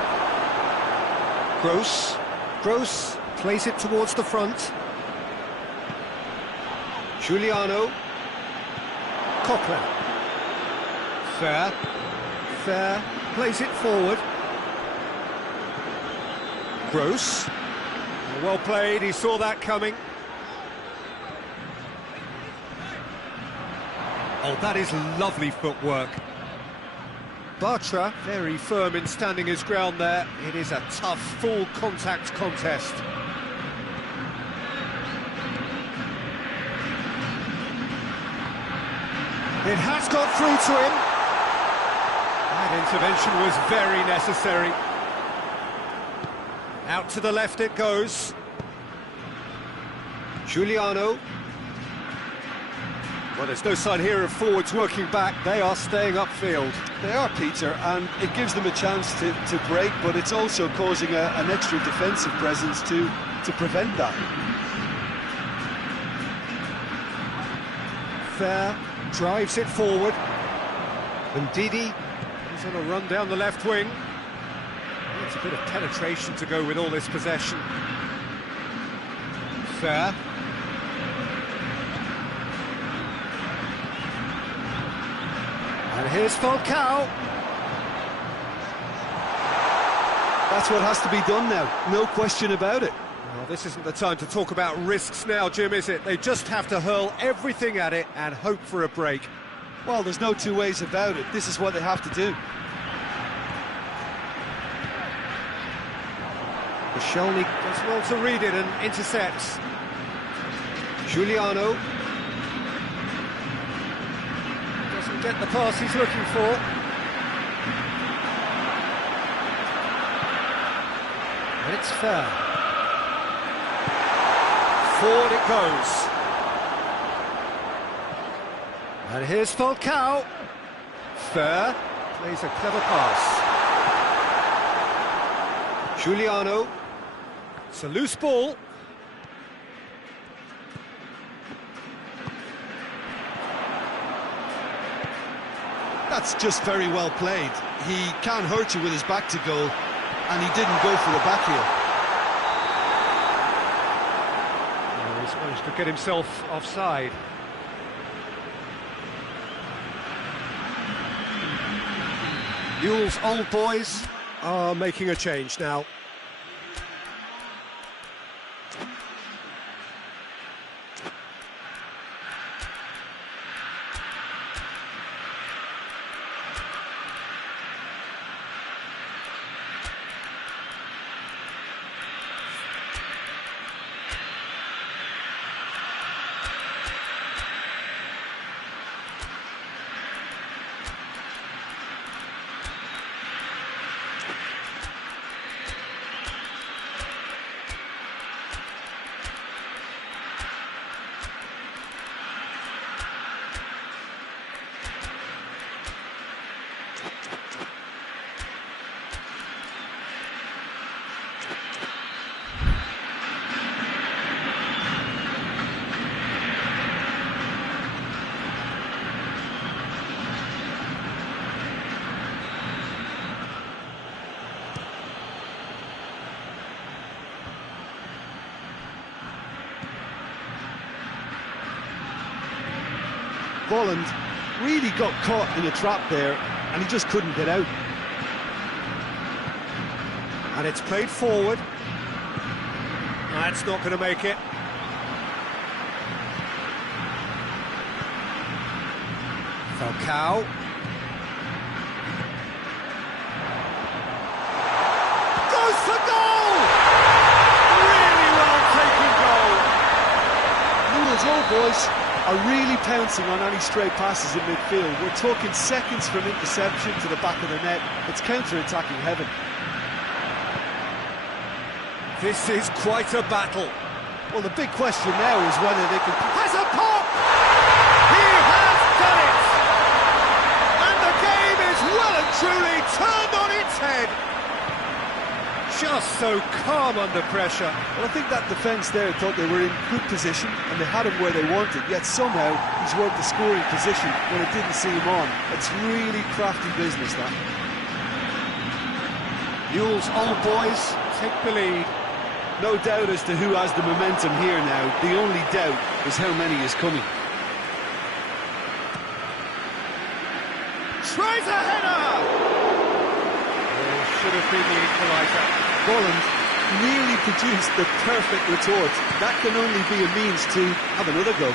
Gross. Gross plays it towards the front. Giuliano. Coquelin. Fair. Fair. Plays it forward. Gross. Well played, he saw that coming. Oh, that is lovely footwork. Bartra, very firm in standing his ground there. It is a tough, full-contact contest. It has got through to him. That intervention was very necessary. Out to the left it goes. Giuliano. Well, there's no sign here of forwards working back. They are staying upfield. They are, Peter, and it gives them a chance to break, but it's also causing an extra defensive presence to prevent that. Fair drives it forward. And Didi is on a run down the left wing. It's a bit of penetration to go with all this possession. Fair. And here's Falcao. That's what has to be done now, no question about it. Well, this isn't the time to talk about risks now, Jim, is it? They just have to hurl everything at it and hope for a break. Well, there's no two ways about it. This is what they have to do. Koscielny does well to read it and intercepts. Giuliano doesn't get the pass he's looking for. And it's fair. Forward it goes. And here's Falcao. Fair. Plays a clever pass. Giuliano. It's a loose ball. That's just very well played. He can't hurt you with his back to goal, and he didn't go for the back heel. Oh, he's managed to get himself offside. Newell's old boys are making a change now. Volland really got caught in a trap there, and he just couldn't get out. And it's played forward. That's not going to make it. Falcao. Goes for goal! Really well taken goal. Newell's Old Boys are really pouncing on any stray passes in midfield. We're talking seconds from interception to the back of the net. It's counter-attacking heaven. This is quite a battle. Well, the big question now is whether they can... Has a pop! He has done it! And the game is well and truly turned on its head. Just so calm under pressure. Well, I think that defence there thought they were in good position and they had him where they wanted, yet somehow he's worked the scoring position when it didn't see him on. It's really crafty business, that. Newell's Old Boys take the lead. No doubt as to who has the momentum here now. The only doubt is how many is coming. Tries a header! Oh, should have been the equaliser. Volland nearly produced the perfect retort. That can only be a means to have another go.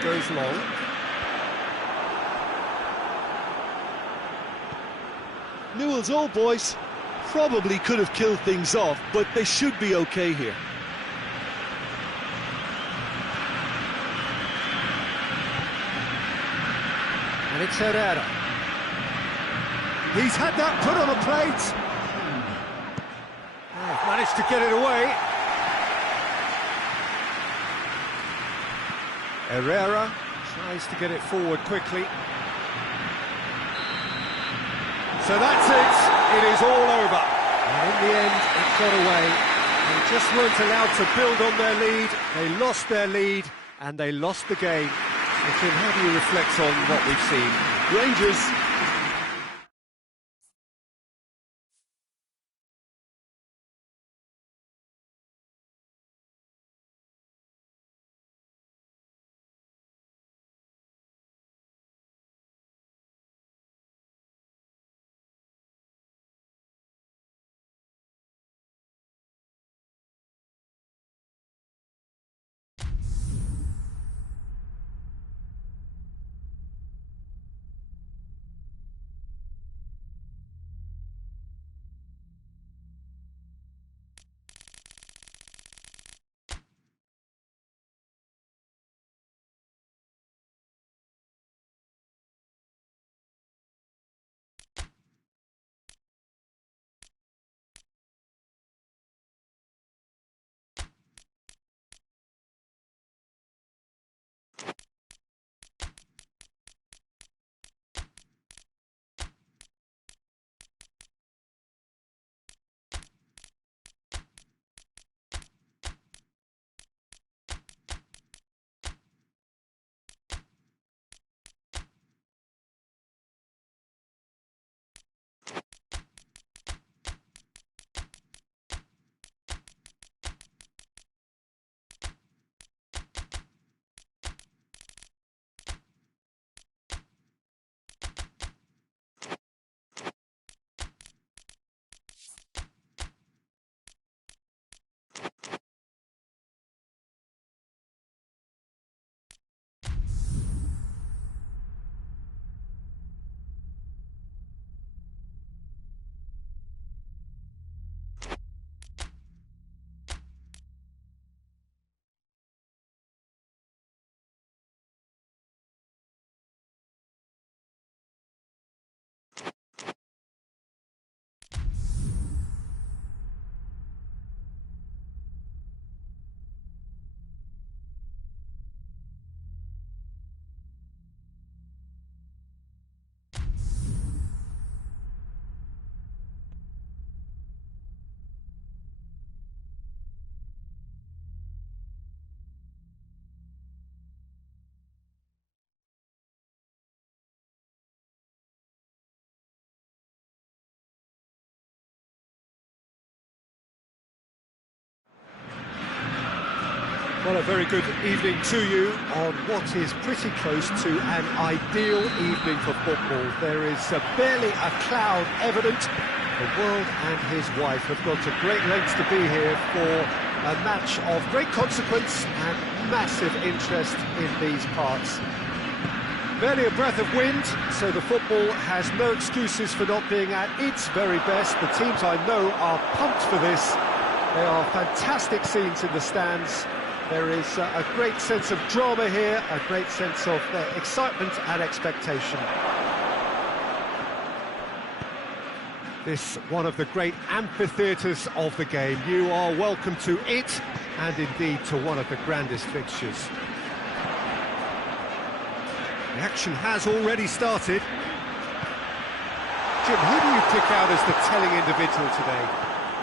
Goes long. Newell's Old Boys probably could have killed things off, but they should be okay here. And it's Herrera. He's had that put on a plate. Oh, managed to get it away. Herrera tries to get it forward quickly. So that's it. It is all over. And in the end, it got away. They just weren't allowed to build on their lead. They lost their lead and they lost the game. So Tim, how do you reflect on what we've seen? Rangers Well, a very good evening to you on what is pretty close to an ideal evening for football. There is barely a cloud evident. The world and his wife have gone to great lengths to be here for a match of great consequence and massive interest in these parts. Barely a breath of wind, so the football has no excuses for not being at its very best. The teams I know are pumped for this. They are fantastic scenes in the stands. There is a great sense of drama here, a great sense of excitement and expectation. This one of the great amphitheatres of the game. You are welcome to it, and indeed to one of the grandest fixtures. The action has already started. Jim, who do you pick out as the telling individual today?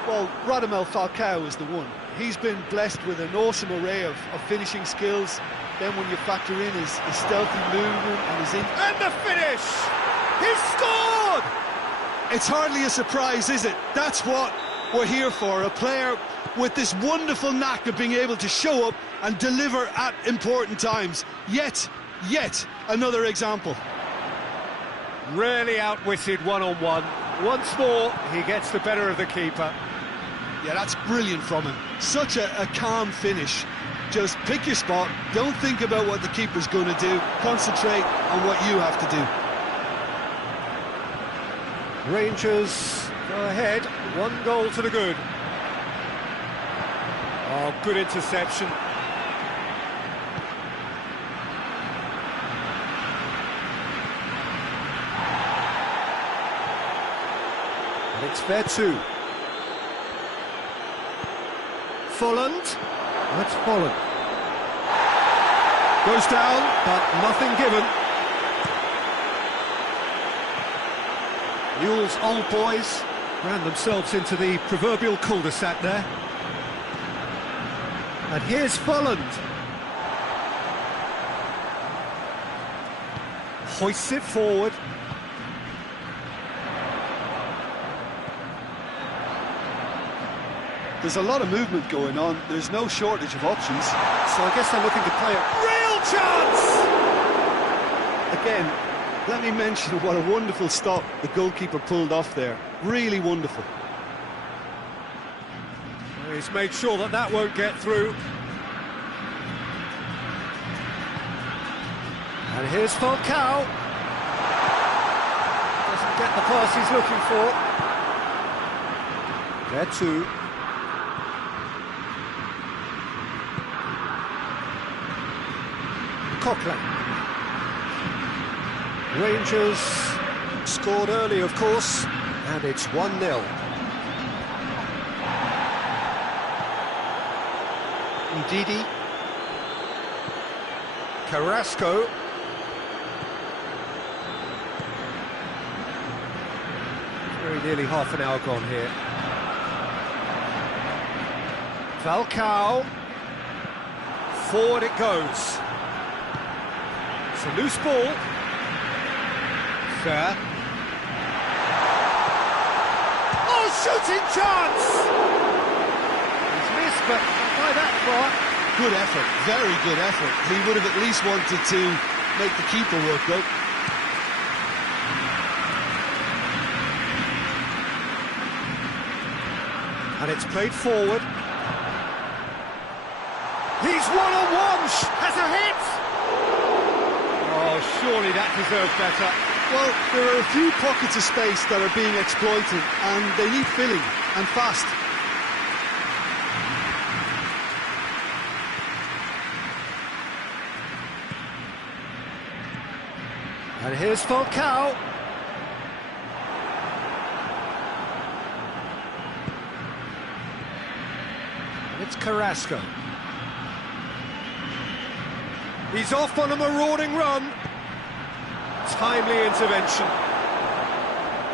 Well, Radamel Falcao is the one. He's been blessed with an awesome array of finishing skills. Then when you factor in his stealthy movement and his... And the finish! He's scored! It's hardly a surprise, is it? That's what we're here for. A player with this wonderful knack of being able to show up and deliver at important times. Yet another example. Really outwitted one-on-one. Once more, he gets the better of the keeper. Yeah, that's brilliant from him. Such a calm finish. Just pick your spot, don't think about what the keeper's going to do, concentrate on what you have to do. Rangers go ahead, 1 goal to the good. Oh, good interception. And it's Veretout. Folland. That's Folland. Goes down, but nothing given. Newell's old boys ran themselves into the proverbial cul-de-sac there. And here's Folland. Hoists it forward. There's a lot of movement going on. There's no shortage of options. So I guess they're looking to play a real chance! Again, let me mention what a wonderful stop the goalkeeper pulled off there. Really wonderful. He's made sure that that won't get through. And here's Falcao. Doesn't get the pass he's looking for. Veretout. Coquelin. Rangers scored early, of course, and it's 1-0. Ndidi. Carrasco. Very nearly half an hour gone here. Falcao. Forward it goes. It's a loose ball. Fair. Oh, shooting chance! He's missed, but not by that far. Good effort, very good effort. He would have at least wanted to make the keeper work, though. And it's played forward. He's one-on-one! Has a hit! Oh, surely that deserves better. Well, there are a few pockets of space that are being exploited, and they need filling, and fast. And here's Falcao. And it's Carrasco. He's off on a marauding run. Timely intervention.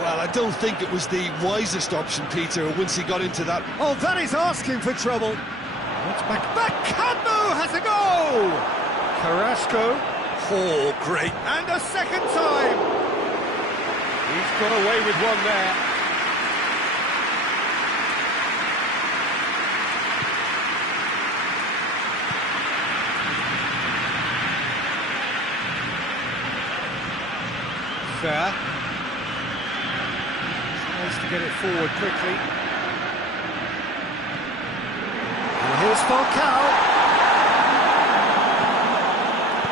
Well, I don't think it was the wisest option, Peter, once he got into that. Oh, that is asking for trouble. What's back? Bacambu has a goal! Carrasco. Oh, great. And a second time. He's got away with one there. Fair. Tries to get it forward quickly. And here's Falcao.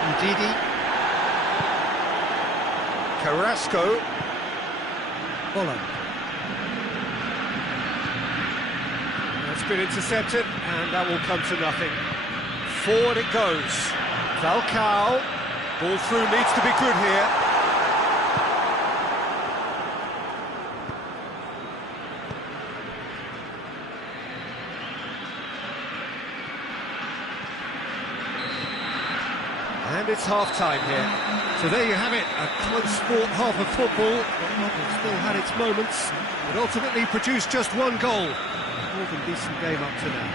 Ndidi. Carrasco. Holland. That's been intercepted, and that will come to nothing. Forward it goes. Falcao. Ball through needs to be good here. And it's half-time here. So there you have it, a close-fought half of football. It still had its moments. It ultimately produced just one goal. More than decent game up to now.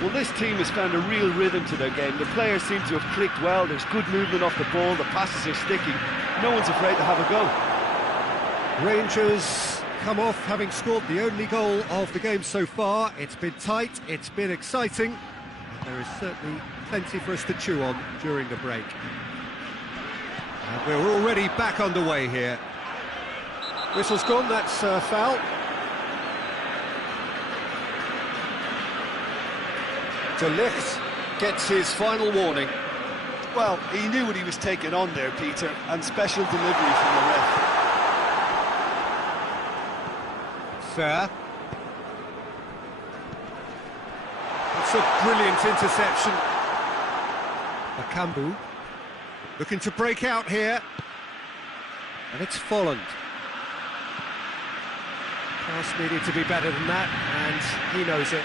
Well, this team has found a real rhythm to their game. The players seem to have clicked well. There's good movement off the ball. The passes are sticking. No one's afraid to have a go. Rangers come off having scored the only goal of the game so far. It's been tight, it's been exciting, and there is certainly plenty for us to chew on during the break. And we're already back underway here. Whistle's gone, that's foul. De Ligt gets his final warning. Well, he knew what he was taking on there, Peter, and special delivery from the ref. Fair. It's a brilliant interception. Bakambu looking to break out here, and it's Folland. Pass needed to be better than that, and he knows it.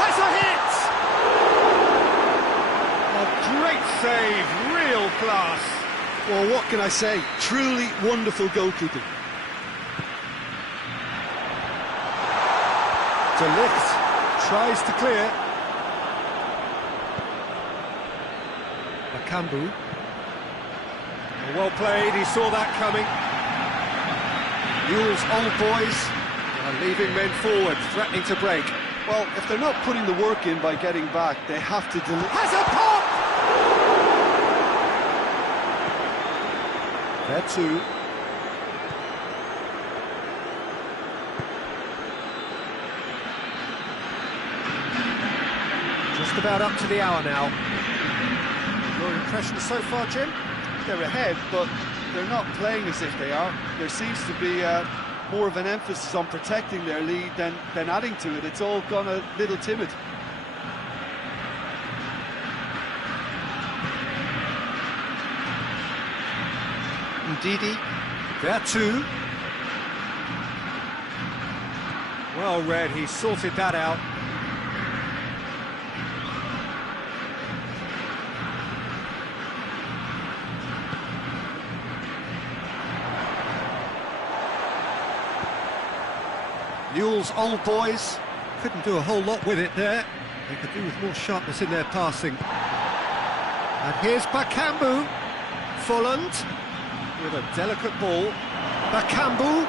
Has a hit! A great save, real class. Well, what can I say? Truly wonderful goalkeeping. De Ligt tries to clear. Bakambu. Well played, he saw that coming. Newell's old boys are leaving men forward, threatening to break. Well, if they're not putting the work in by getting back, they have to deliver. Has a pop! There too. Just about up to the hour now. Your impressions so far, Jim? They're ahead, but they're not playing as if they are. There seems to be more of an emphasis on protecting their lead than adding to it. It's all gone a little timid. Ndidi, there too. Well read, he sorted that out. Newell's old boys couldn't do a whole lot with it there. They could do with more sharpness in their passing. And here's Bakambu. Folland with a delicate ball. Bakambu.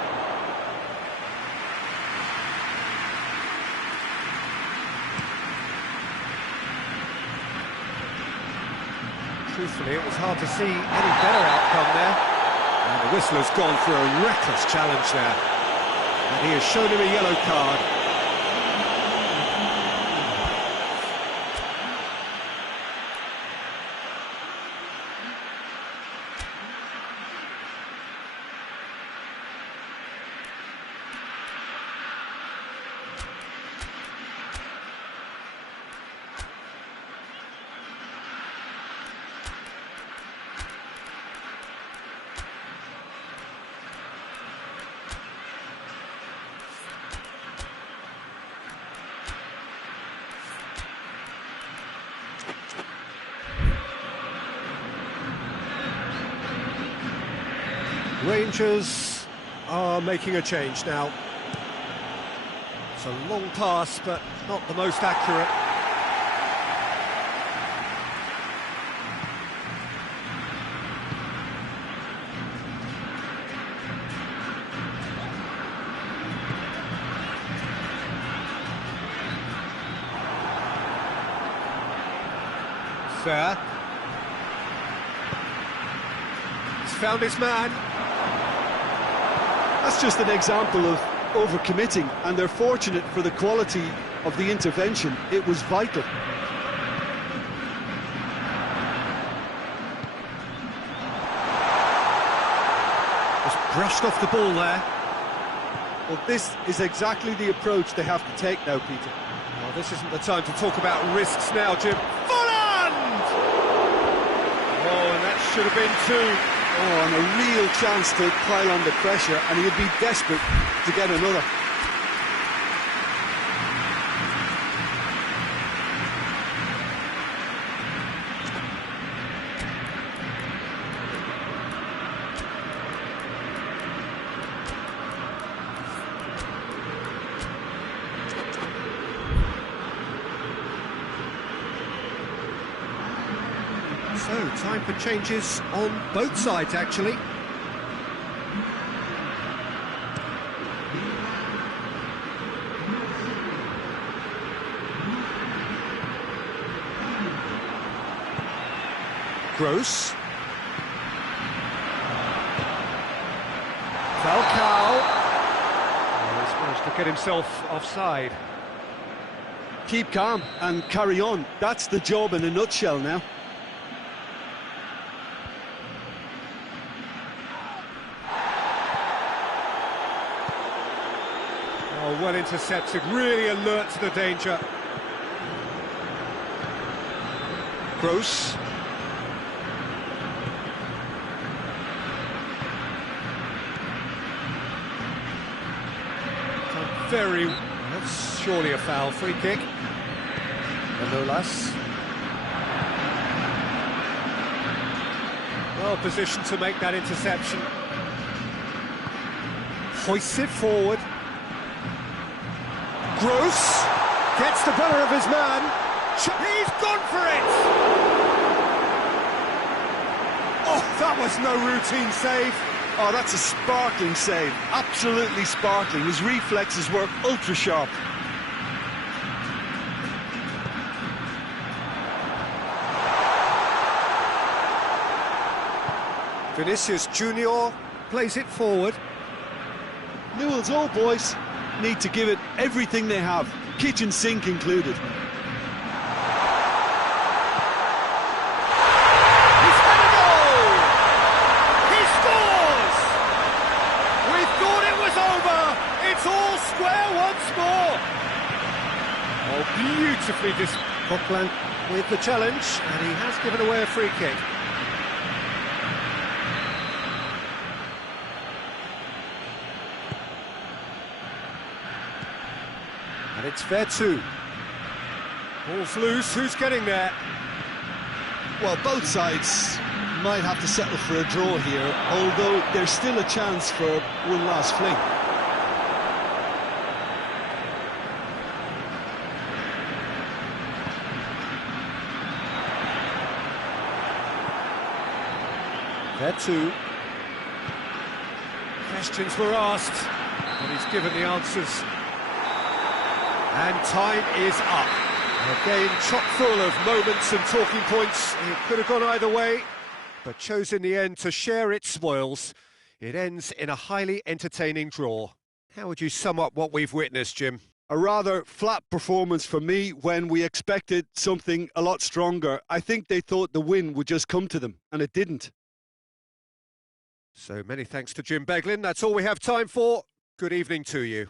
Truthfully, it was hard to see any better outcome there. And the whistler's gone for a reckless challenge there. And he has shown him a yellow card. Rangers are making a change now. It's a long pass, but not the most accurate. there. He's found his man. That's just an example of overcommitting, and they're fortunate for the quality of the intervention. It was vital. Just brushed off the ball there. Well, this is exactly the approach they have to take now, Peter. Well, this isn't the time to talk about risks now, Jim. Volland! Oh, and that should have been two. Oh, and a real chance to pile on the pressure, and he'd be desperate to get another. So, time for changes on both sides, actually. Gross. Falcao. Oh, he's managed to get himself offside. Keep calm and carry on. That's the job in a nutshell now. Oh, well intercepted, really alert to the danger. Gross. Very... That's surely a foul. Free kick. Manolas. Well positioned to make that interception. Hoists it forward. Gross gets the better of his man. He's gone for it! Oh, that was no routine save. Oh, that's a sparkling save. Absolutely sparkling. His reflexes were ultra sharp. Vinicius Junior plays it forward. Newell's old boys need to give it everything they have, kitchen sink included. He's had a goal! He scores! We thought it was over. It's all square once more. Oh, beautifully Coquelin with the challenge, and he has given away a free kick. And it's fair too. Ball's loose, who's getting there? Well, both sides might have to settle for a draw here, although there's still a chance for one last fling. Fair too. Questions were asked, and he's given the answers. And time is up. A game chock full of moments and talking points. It could have gone either way, but chose in the end to share its spoils. It ends in a highly entertaining draw. How would you sum up what we've witnessed, Jim? A rather flat performance for me when we expected something a lot stronger. I think they thought the win would just come to them, and it didn't. So many thanks to Jim Beglin. That's all we have time for. Good evening to you.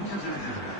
Muchas gracias.